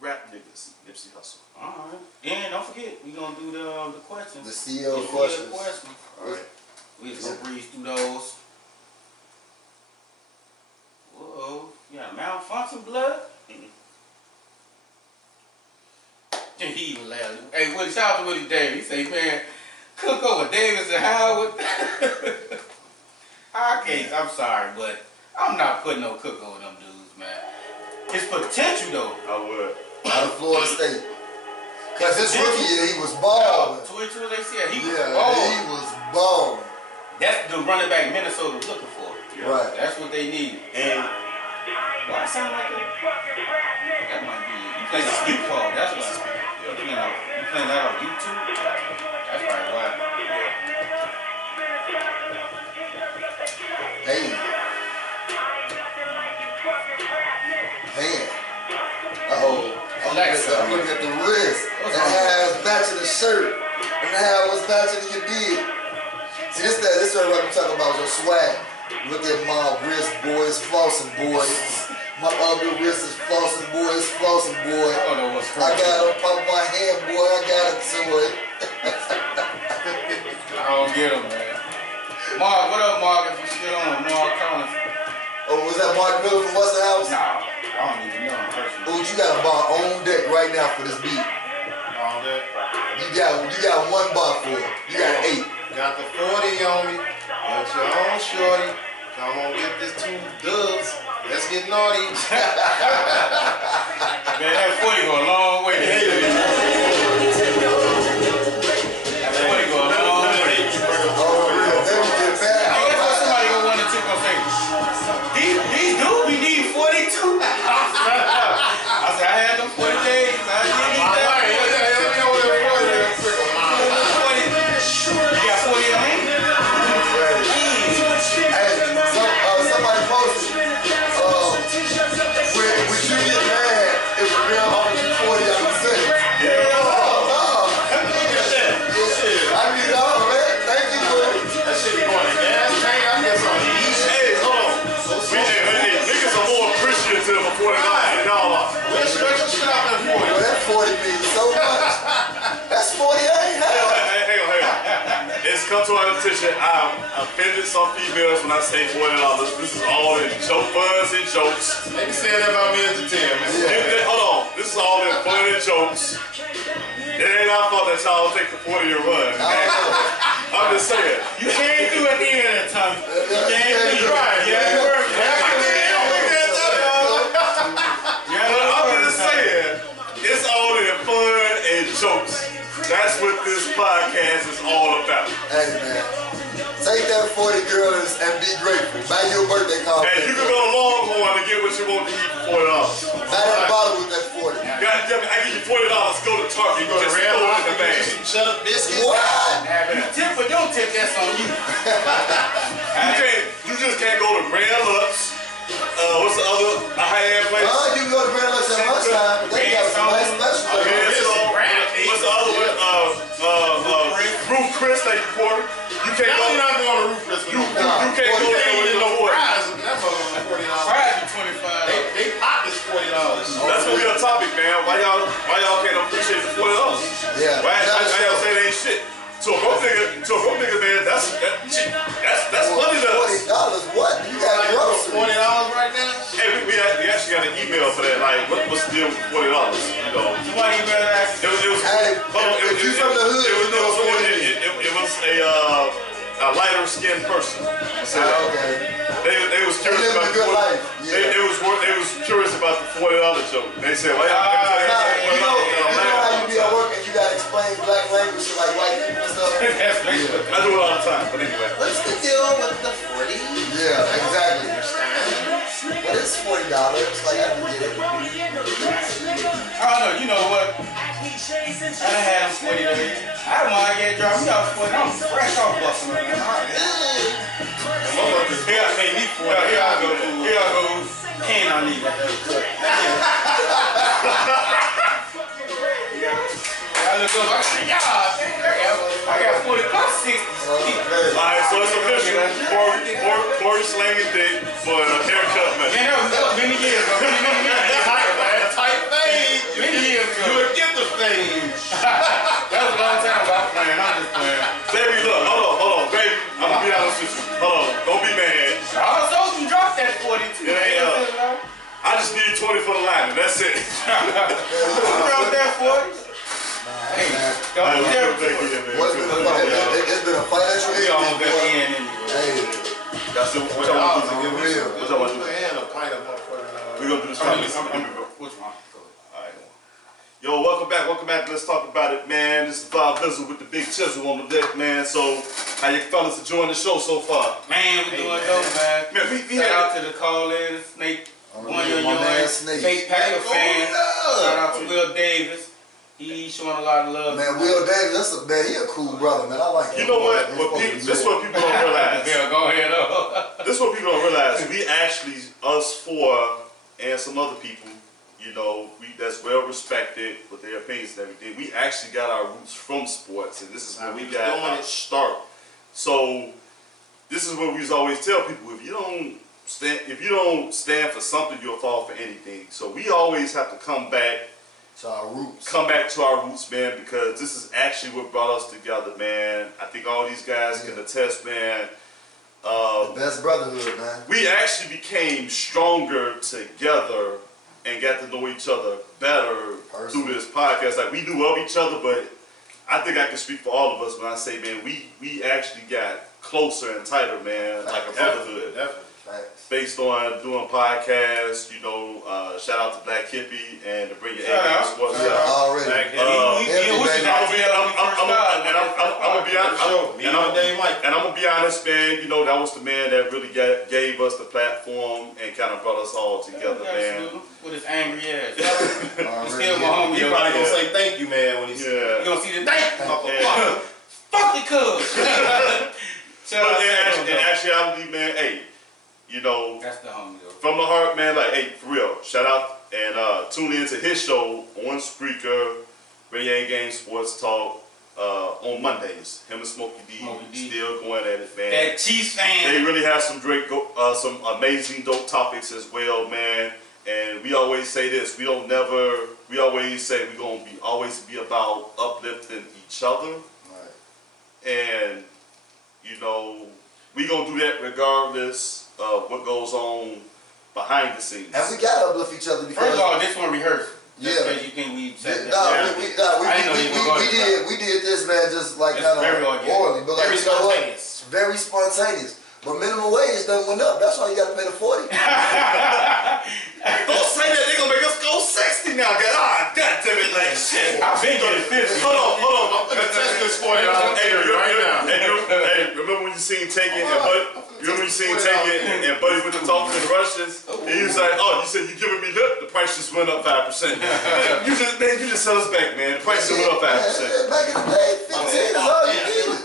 Rap niggas, Nipsey Hussle. All right. And don't forget, we're gonna do the questions. The CEO questions. All right. We're just gonna breeze through those. Whoa, you got a malfunction blood? He was laughing. Hey, Willie, shout out to Willie Davis. He say, man, cook over Davis and Howard. I'm sorry, but I'm not putting no cook over them dudes, man. His potential, though. I would. Out of Florida State. Because his rookie year, he was balling. To what they said, he was balling. balling. He was balling. That's the running back Minnesota was looking for. Yeah. Right. That's what they need. And why it sound like that might be it. You play the speak call. That's why. You playing that on YouTube? That's probably why. Hey. Man. I'm looking at the wrist. And it has matching the shirt. And it has what's matching in your beard. See, this is what I'm talking about, your swag. Look at my wrist, boys, flossing, boys. My ugly wrist is flossing, boys, flossing, boy. I got it on top of my hand, boy. I got it to it. I don't get him, man. Mark, what up, Mark? If you still on, Mark Collins. Oh, was that Mark Miller from Westinghouse? Nah, I don't even know him personally. Oh, you got a bar on deck right now for this beat. On deck. You got one bar for it. You got 8. Got the 40 on me. Got your own shorty. Come on, get this 2 dubs. Let's get naughty. Man, that 40 go a long way. That 40 go a long way. Oh, real. Let me get back. Hey, that's what somebody go 1 and 2 gonna say. These dudes, we need 42. I said, I had them 40 days. I didn't need that. You got 40 in hand? Hey, somebody posted. attention, I offended some females when I say $40. This is all in joke, fun and jokes. They be saying that about me as a 10, man. Hold on, this is all in fun and jokes. It ain't our fault that y'all take the 40-year run. I'm just saying. You came through at the end of the time. You came through. Right, Yeah, it worked. I'm just saying, it's all in fun and jokes. That's what this podcast is all about. Hey man, take that 40 girls and be grateful. Buy you a birthday card. And you can go to Longhorn to get what you want to eat for $40. Buy that bottle with that 40. God damn it, I give you $40, go to Target, you just throw it in the bag. Shut up, biscuit. What? You tip or don't tip, that's on you. You just can't go to Grand Lux. What's the other high-end place? You can go to Grand Lux at lunchtime, but they got some nice specials. What's the other one? Roof Chris, thank you, Porter. You can't go. You're not going to Roof Chris. You can't go there with no $40. That motherfucker $40. Fries be $25. They pop is $40. That's gonna be a topic, man. Why y'all can't appreciate the $40? Yeah. Why y'all say they ain't shit? To a broke nigga, man, that's money to us. $40, what? You got groceries. $40 right now? Hey, we actually got an email for that. Like, what's the deal with $40? You know, Somebody better ask. it was. Hey, if you from the hood, you know what it is. It was a lighter skinned person. So Okay. they was curious They living about a good life. Yeah. they was curious about the $40 joke. They said, well, Nah, you know how you be at work and you gotta explain black language to like white people and stuff? That's right. I do it all the time, but anyway. What's the deal with the 40? Yeah, exactly. What is $40? Like, I can get it. I don't know, you know what? I done had them 40 days. I don't want to get dropped. Me off 40. I'm fresh off busting. Here I go. Can't I need that cut? I look up, I say, I got 40 plus 60. Alright, so it's official. Corey slanging dick for a haircut, man. Man, that was many years ago. Tight fade. Many years ago. You would get the fade. That was a long time ago. I'm just playing. Baby, look, hold on, baby. I'm gonna be honest with you. Hold on, don't be mad. Also, you dropped that 42. It ain't I just need 20 for the line, that's it. You dropped that 40? Hey, don't be there. It's been a financial We almost got the boy. end anyway. Hey, That's it. What y'all want to do? real. What y'all want to do? And a pint of motherfucker. We're gonna do this topic. Which one? Alright. Yo, welcome back. Let's talk about it, man. This is Bob Vizzle with the big chisel on the deck, man. So, how you fellas enjoying the show so far? Man, we doing dope, man. Man, we Shout had out to the call-in, Snake, one of my man your Snake. fake Packer fan. Shout out to Will Davis. He's showing a lot of love. Man, Will Davis, he a cool brother, man. I like him. You know what? This is what people don't realize. Bill, go ahead up. This is what people don't realize. We actually, us four and some other people, you know, that's well respected with their opinions and everything. We actually got our roots from sports, and this is where we got our start. So this is what we always tell people: if you don't stand for something, you'll fall for anything. So we always have to come back to our roots. Come back to our roots, man, because this is actually what brought us together, man. I think all these guys can attest, man. The best brotherhood, man. We actually became stronger together and got to know each other better through this podcast. Like, we do love each other, but I think I can speak for all of us when I say, man, we actually got closer and tighter, man, like a brotherhood. Definitely. Based on doing podcasts, you know, shout out to Black Hippie and to bring your A-game sports. Already. I'm gonna be honest, man. You know, that was the man that really gave us the platform and kind of brought us all together, man. With his angry ass. He's still my homie. He probably gonna say thank you, man, when he see you gonna see the thank you. Fuck the cuz. In actuality, man, hey. You know, that's the homie though. From the heart, man, like, hey, for real, shout out and tune in to his show on Spreaker, Radio A-Game Sports Talk, on Mondays. Him and Smokey D still going at it, man. That Chiefs fan. They really have some some amazing dope topics as well, man. And we always say this, we always say we're gonna always be about uplifting each other. Right. And you know, we gonna do that regardless of what goes on behind the scenes. And we gotta uplift each other because First of all, this one rehearsed. Yeah. Because you think we said that. we did this, man, just like It's kind of very organic. orally, but like Very you know what? spontaneous. Very spontaneous. But minimum wage done went up. That's why you gotta pay the 40. Don't say that, they gonna make us go 60 now. God damn it, like shit. I've been getting 50. Hold on. I'm gonna test this for you right now. Hey, remember when you seen Taken and Buddy? Remember when you seen Taken and Buddy with the talk to the Russians? And he was like, "Oh, you said you giving me lip? The price just went up 5%. You just sell us back, man. The price just went up 5%. Back in the day, 15 is all you needed.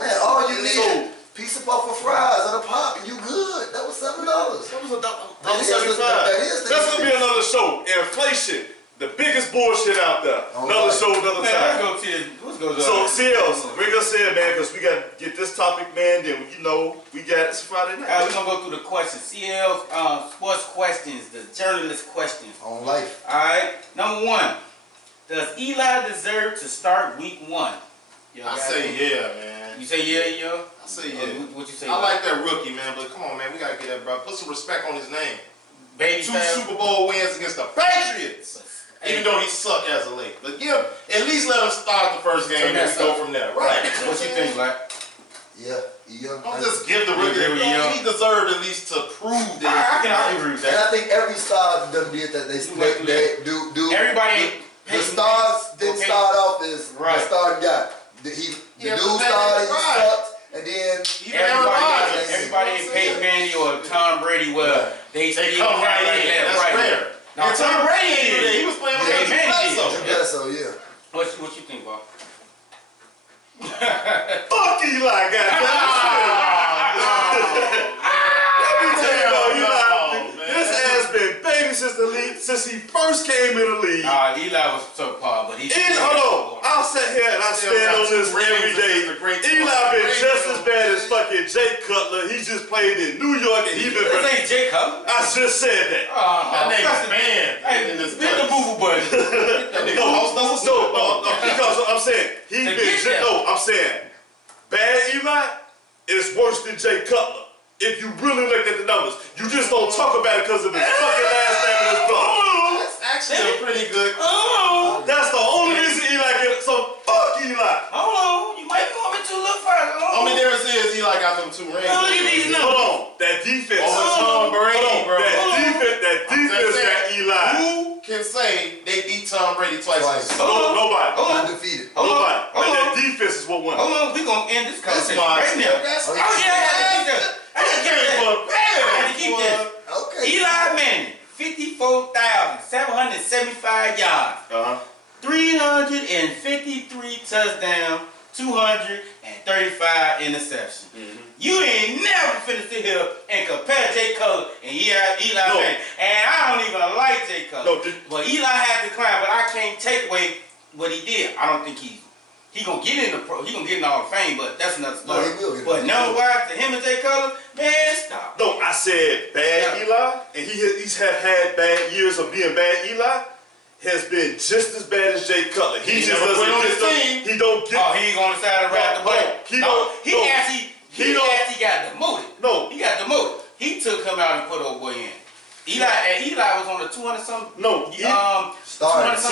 Man, all you needed, piece of puff of fries and a pop, and you good. That was $7. That was That is $1.75. the That's gonna be another show. Inflation, the biggest bullshit out there. Another show, another Man, time. let's go to So, CLs, bring us in, man, because we got to get this topic, man. Then, you know, we got it's Friday night. We're going to go through the questions. CL's sports questions, the journalist questions. On life. All right. Number one, does Eli deserve to start week 1? I say yeah, man. You say yeah, yo? I say yeah. What you say? I like that rookie, man, but come on, man, we gotta get that, bro. Put some respect on his name. Baby 2 fam. Super Bowl wins against the Patriots. Even though he sucked as of late. But give, at least let him start the first game and we go from there. Right. What you think, Black? Yeah, yeah. Don't just give the rookie. Yeah. He deserved at least to prove that. I can agree with And that. I think every star done did that. They do. Everybody. The stars didn't start off as the Right. starting guy. The dude started, he sucked, and then Everybody ain't Peyton Manning or Tom Brady. Well, they come right in. That's rare. Now Tom Brady did. He was playing with Peyton Manning did. Bledsoe. yeah, so yeah. What you think, Bob? Fuck Eli, Let me tell you, though, Eli, this ass been baby since he first came in the league. Eli was subpar, but Hold on, I'll sit here and I stand on this every day. Eli been just as bad as fucking Jay Cutler. He just played in New York and he been. This ain't Jay Cutler. I just said that. That name is man. Hey, hit the boo-boo button. No, because I'm saying he To been. get there. No, I'm saying bad Eli is worse than Jay Cutler. If you really look at the numbers, you just don't talk about it because of his fucking last name and his brother. That's actually a pretty good. That's the only reason Eli get it. So fuck Eli. Hold on, you might be going too little further. Only difference is Eli got them 2 rings. Look at these numbers. Hold on, that defense. Tom Brady, bro. That defense got Eli. Who can say they beat Tom Brady twice? Nobody. Undefeated. Nobody. But that defense is what won. Hold on, we gonna end this That's conversation why. right now. I had to keep this. Okay. Eli Manning, 54,775 yards, 353 touchdowns, 235 interceptions. You ain't never finna sit here and compare Jay Cutler and Eli Manning. And I don't even like Jay Cutler. But Eli had to climb, but I can't take away what he did. I don't think he gonna get in the pro. He gonna get in the Hall of Fame, but that's another story. No, he will get in. But number-wise, to him and Jay Cutler, man, stop. No, I said bad Eli, and he's had bad years of being bad Eli. Has been just as bad as Jay Cutler. He just doesn't put on his get team. He don't get. Oh, he ain't gonna decide to ride the bike. He actually got demoted. No. He got demoted. He took him out and put old boy in. Eli was on the 200-something. No, 200-something start.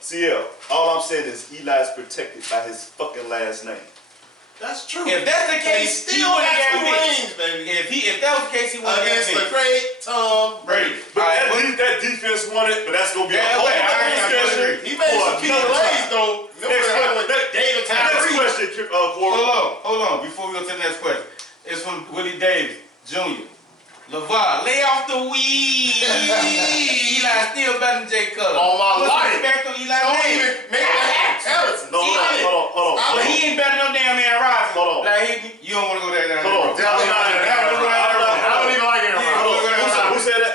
CL. All I'm saying is Eli's protected by his fucking last name. That's true. If that's the case, he still got 2 rings, baby. If that was the case, he won Against the great Tom Brady. But that defense won it, but that's gonna be a whole other discussion. He made some key plays, though. Next question, Corey. Hold on. Before we go to the next question, it's from Willie Davis Jr. LeVar, lay off the weed. Eli still better than Jay Cutler. On my Put some life. respect on Eli Don't Manning. even make that comparison. No, hold on. But he ain't better than no damn Aaron Rodgers. Hold on. Like, you don't want to go there. Hold on. I don't even like Aaron Rodgers.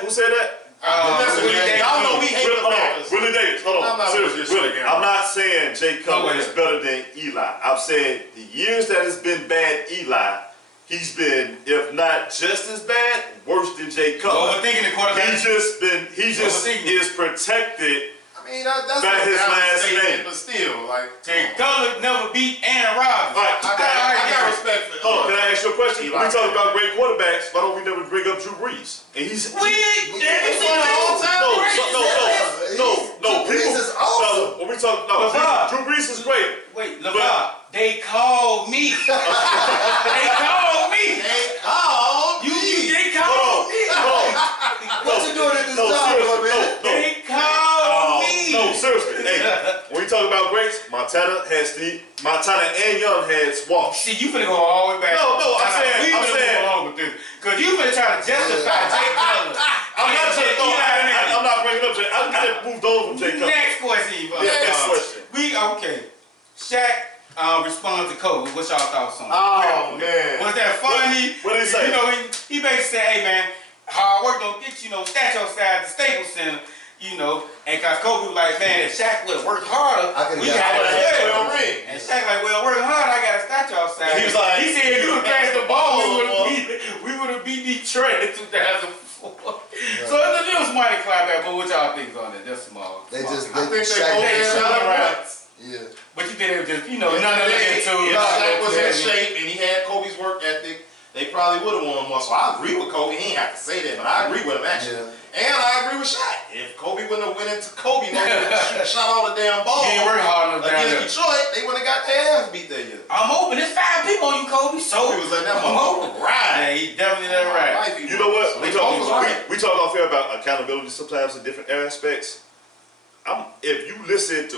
Who said that? Y'all know we hate the Packers. Willie Davis, hold on. I'm not Seriously, with you, I'm not saying Jay Cutler No, is better than Eli. I'm saying the years that has been bad Eli, he's been, if not just as bad, worse than Jay Cutler. Overthinking the quarterback. He just is protected mean, that's Back his valid last statement, name. but still, like, Jay Cutler never beat Aaron Rodgers. All right, I got respect for. hold on, can I ask you a question? Eli When we talk Manning. about great quarterbacks, why don't we never bring up Drew Brees? And he's We He's one of the all-time no, greats. no. Drew Brees is awesome. No, when we talk, LeVar. Drew Brees is great. Wait, LeVar, they called me. They called me. They called They called me. What you doing at this job, seriously, man? They called me. No, seriously. Hey, when we talk about greats, Montana and Young had swaps. See, you finna go all the way back. No, I'm We saying, finna go along with this. Cause you finna try to justify Jay Cutler. I'm not bringing up Jay. I just moved on from Jay Cutler. Next question, Yvonne. Next question. Okay. Shaq responds to Kobe. What's y'all thoughts on it? Oh man. Was that funny? What did he say? You know, he basically said, hey man, hard work don't get you no statue outside the Staples Center. You know, and cause Kobe was like, man, if Shaq would have worked harder, we got a ring. And Shaq like, well, working hard, I got a statue outside. He was like, he said, if you would catch the ball, we would have beat Detroit in 2004. So it was mighty clap back, but what y'all think on it? That's small. They just I think they Shaq- both They had shot other around. points. Yeah. But you did it just, you know, none of it into. Shaq was in shape and he had Kobe's work ethic. They probably would have won more. So I agree with Kobe. He ain't have to say that, but I agree with him actually. Yeah. And I agree with Shaq. If Kobe wouldn't have went into Kobe, no, shot all the damn balls. He ain't working hard enough down there. Against Detroit, they wouldn't have got their ass beat that year. I'm open. There's 5 people on you, Kobe. So Kobe was letting that I'm motherfucker open. ride. Yeah, he definitely let it ride. You know what? So they both was right. We talk off here about accountability sometimes in different aspects. If you listen to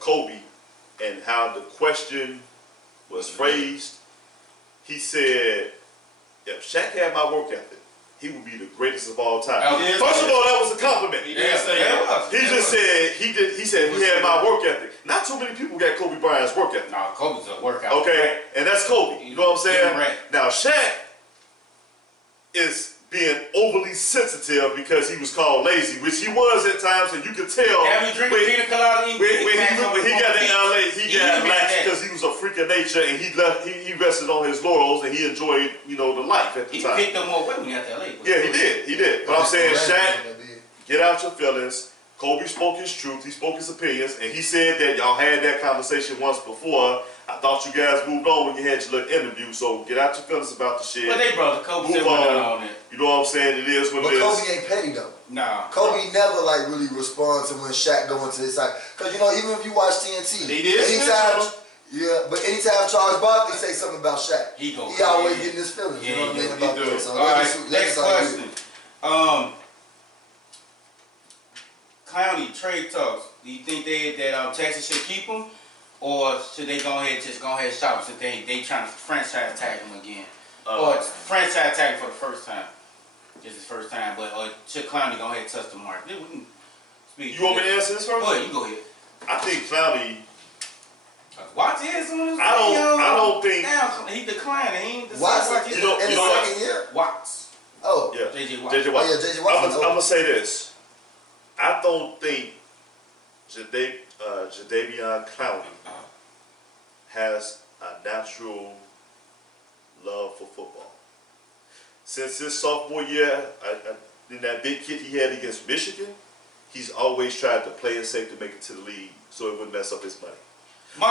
Kobe and how the question was phrased, he said, if Shaq had my work ethic, he would be the greatest of all time. Yeah. First of all, that was a compliment. He did say that. He just said he said he had my work ethic. Not too many people got Kobe Bryant's work ethic. Nah, Kobe's a workout. Okay, and that's Kobe. You know what I'm saying? Right. Now Shaq is being overly sensitive because he was called lazy, which he was at times, and you could tell. Have you drink pina colada? When he got to LA, he got lax because he was a freak of nature, and he rested on his laurels, and he enjoyed the life at the He time. picked up more weight when he got to LA. Yeah, he did. But I'm saying, Shaq, get out your feelings. Kobe spoke his truth. He spoke his opinions, and he said that y'all had that conversation once before. I thought you guys moved on when you had your little interview, so get out your feelings about the shit. But they brothers. Kobe said Move on it. You know what I'm saying? It is what But it is. Kobe ain't petty though. Nah. Kobe never like really responds to when Shaq go into his side. Cause even if you watch TNT, He did anytime, but anytime Charles Barkley say something about Shaq, He always getting his feelings. Yeah, you know what I mean he about do. that. So All right, that's next all question. good. Clowney trade talks. Do you think that Texas should keep him, or should they go ahead and shop since they trying to franchise tag him again, or franchise tag him for the first time? Just his first time, but should Clowney go ahead and touch the mark? We can speak. You want me to answer this first? Go ahead, you go ahead. I think Clowney. Watch his on his I don't think. Damn, he declining. He ain't the Watts same in like the second year. Watts. Oh, Yeah. JJ Watts. JJ Watt. Oh, yeah, J.J. Watt. I'm gonna say this. I don't think Jadeveon Clowney has a natural love for football. Since his sophomore year, in that big hit he had against Michigan, he's always tried to play it safe to make it to the league so it wouldn't mess up his money.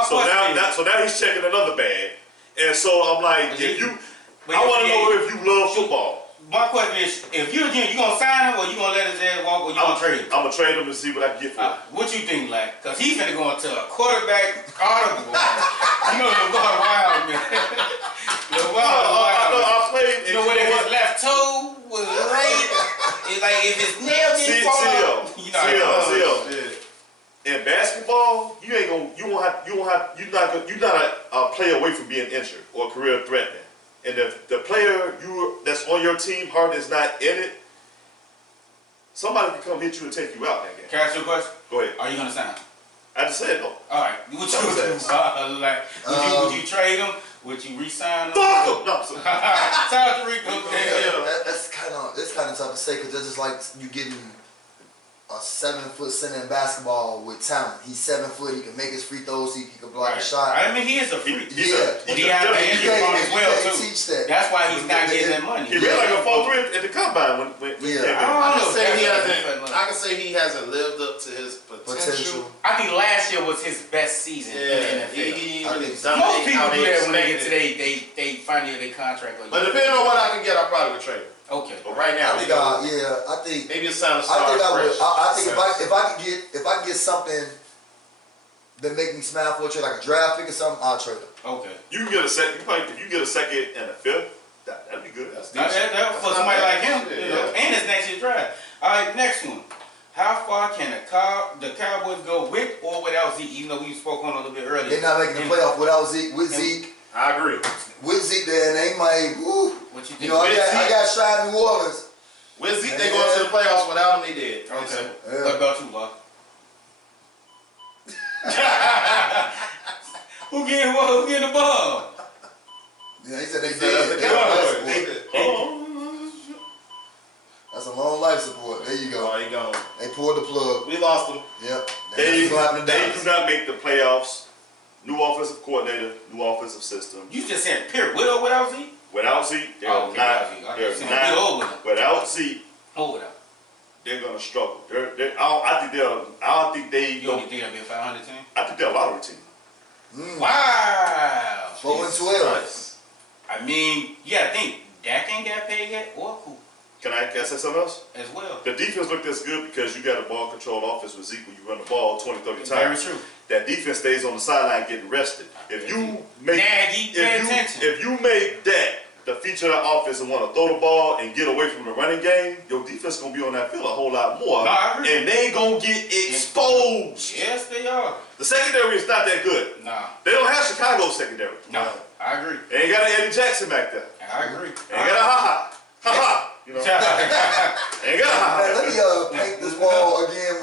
So now he's checking another bag, and so I'm like, I want to know if you love football. My question is, if you gonna sign him, or you gonna let his ass walk, or you gonna trade him? I'm gonna trade him and see what I can get for him. What you think, like? Cause he's finna go into a quarterback audible. You know LeVar Wild, man. LeVar Wild. I played. You know what? If his left toe was late, it's like if his nail didn't fall out. You know. In basketball, you're not a player away from being injured or career threatening. And if the player that's on your team heart is not in it, somebody can come hit you and take you out that game. Can I ask you a question? Go ahead. Are you gonna sign him? I just said no. All right. What you would you trade him? Would you re-sign him? Fuck him! No, Shout out to Rico. That's kind of tough to say because that's just like you getting a 7-foot center in basketball with talent. He's 7 foot. He can make his free throws. He can block a shot. I mean, he is a freak. He's But he has an injury problem as well, too. Teach that. That's why he's not getting that money. He ran like a 4-3 at the combine when he came in. I don't can know say if he that's hasn't. a- I can say he hasn't lived up to his potential. I think last year was his best season in Yeah, the NFL. he I really think so. Most dominated people how do they that when they get expected. to they finally their contract. Or But depending on what I can get, I probably would trade him. okay. But right now, I think maybe it's time to I start think I would. fresh. I think if I can get something that make me smile for a trade, like a draft pick or something, I'll trade it. Okay. You can get a second. If you get a second and a fifth, that'd be good. That's Now, decent. that for That's somebody not like him, bad. you know, and it's next year's draft. All right, next one. How far can the Cowboys go with or without Zeke? Even though we spoke on it a little bit earlier. They're not making the And playoff without Zeke. With Zeke, I agree. there, and they might. Woo, What you think? you know, I got shy in New Orleans. With Zeke, they going to the playoffs. Without him, they did. Okay. Yeah. What about you, Bob? Who getting the ball? Yeah, he said they He said that's did. the That's life Cowboys. support. That's a long life support. There you go. Oh, he gone. They pulled the plug. We lost him. Yep. They That's what happened to do Dallas. not make the playoffs. New offensive coordinator, new offensive system. You just said period. With or without Zeke? Without Zeke, they're Oh, okay, not. without Zeke. I They're kept saying with or not. without. Without Zeke, Oh, without. they're gonna struggle. I think they. You only think that'll be a 500 team? I think they're a lottery team. Wow. 4-12. Nice. I mean, you gotta think, Dak ain't got paid yet, or who Can I say something else? as well. The defense looked this good because you got a ball control offense with Zeke when you run the ball 20, 30 Very times. true. That defense stays on the sideline getting rested. If you make Nagy, pay attention. if you make that the feature of the offense and want to throw the ball and get away from the running game, your defense gonna be on that field a whole lot more. No, I agree. And they gonna get exposed. Yes, they are. The secondary is not that good. Nah, They don't have Chicago's secondary. no, I agree. They ain't got an Eddie Jackson back there. I agree. They ain't got a ha-ha. Ha-ha. You know, they ain't got a ha-ha. Man, let me paint this wall again.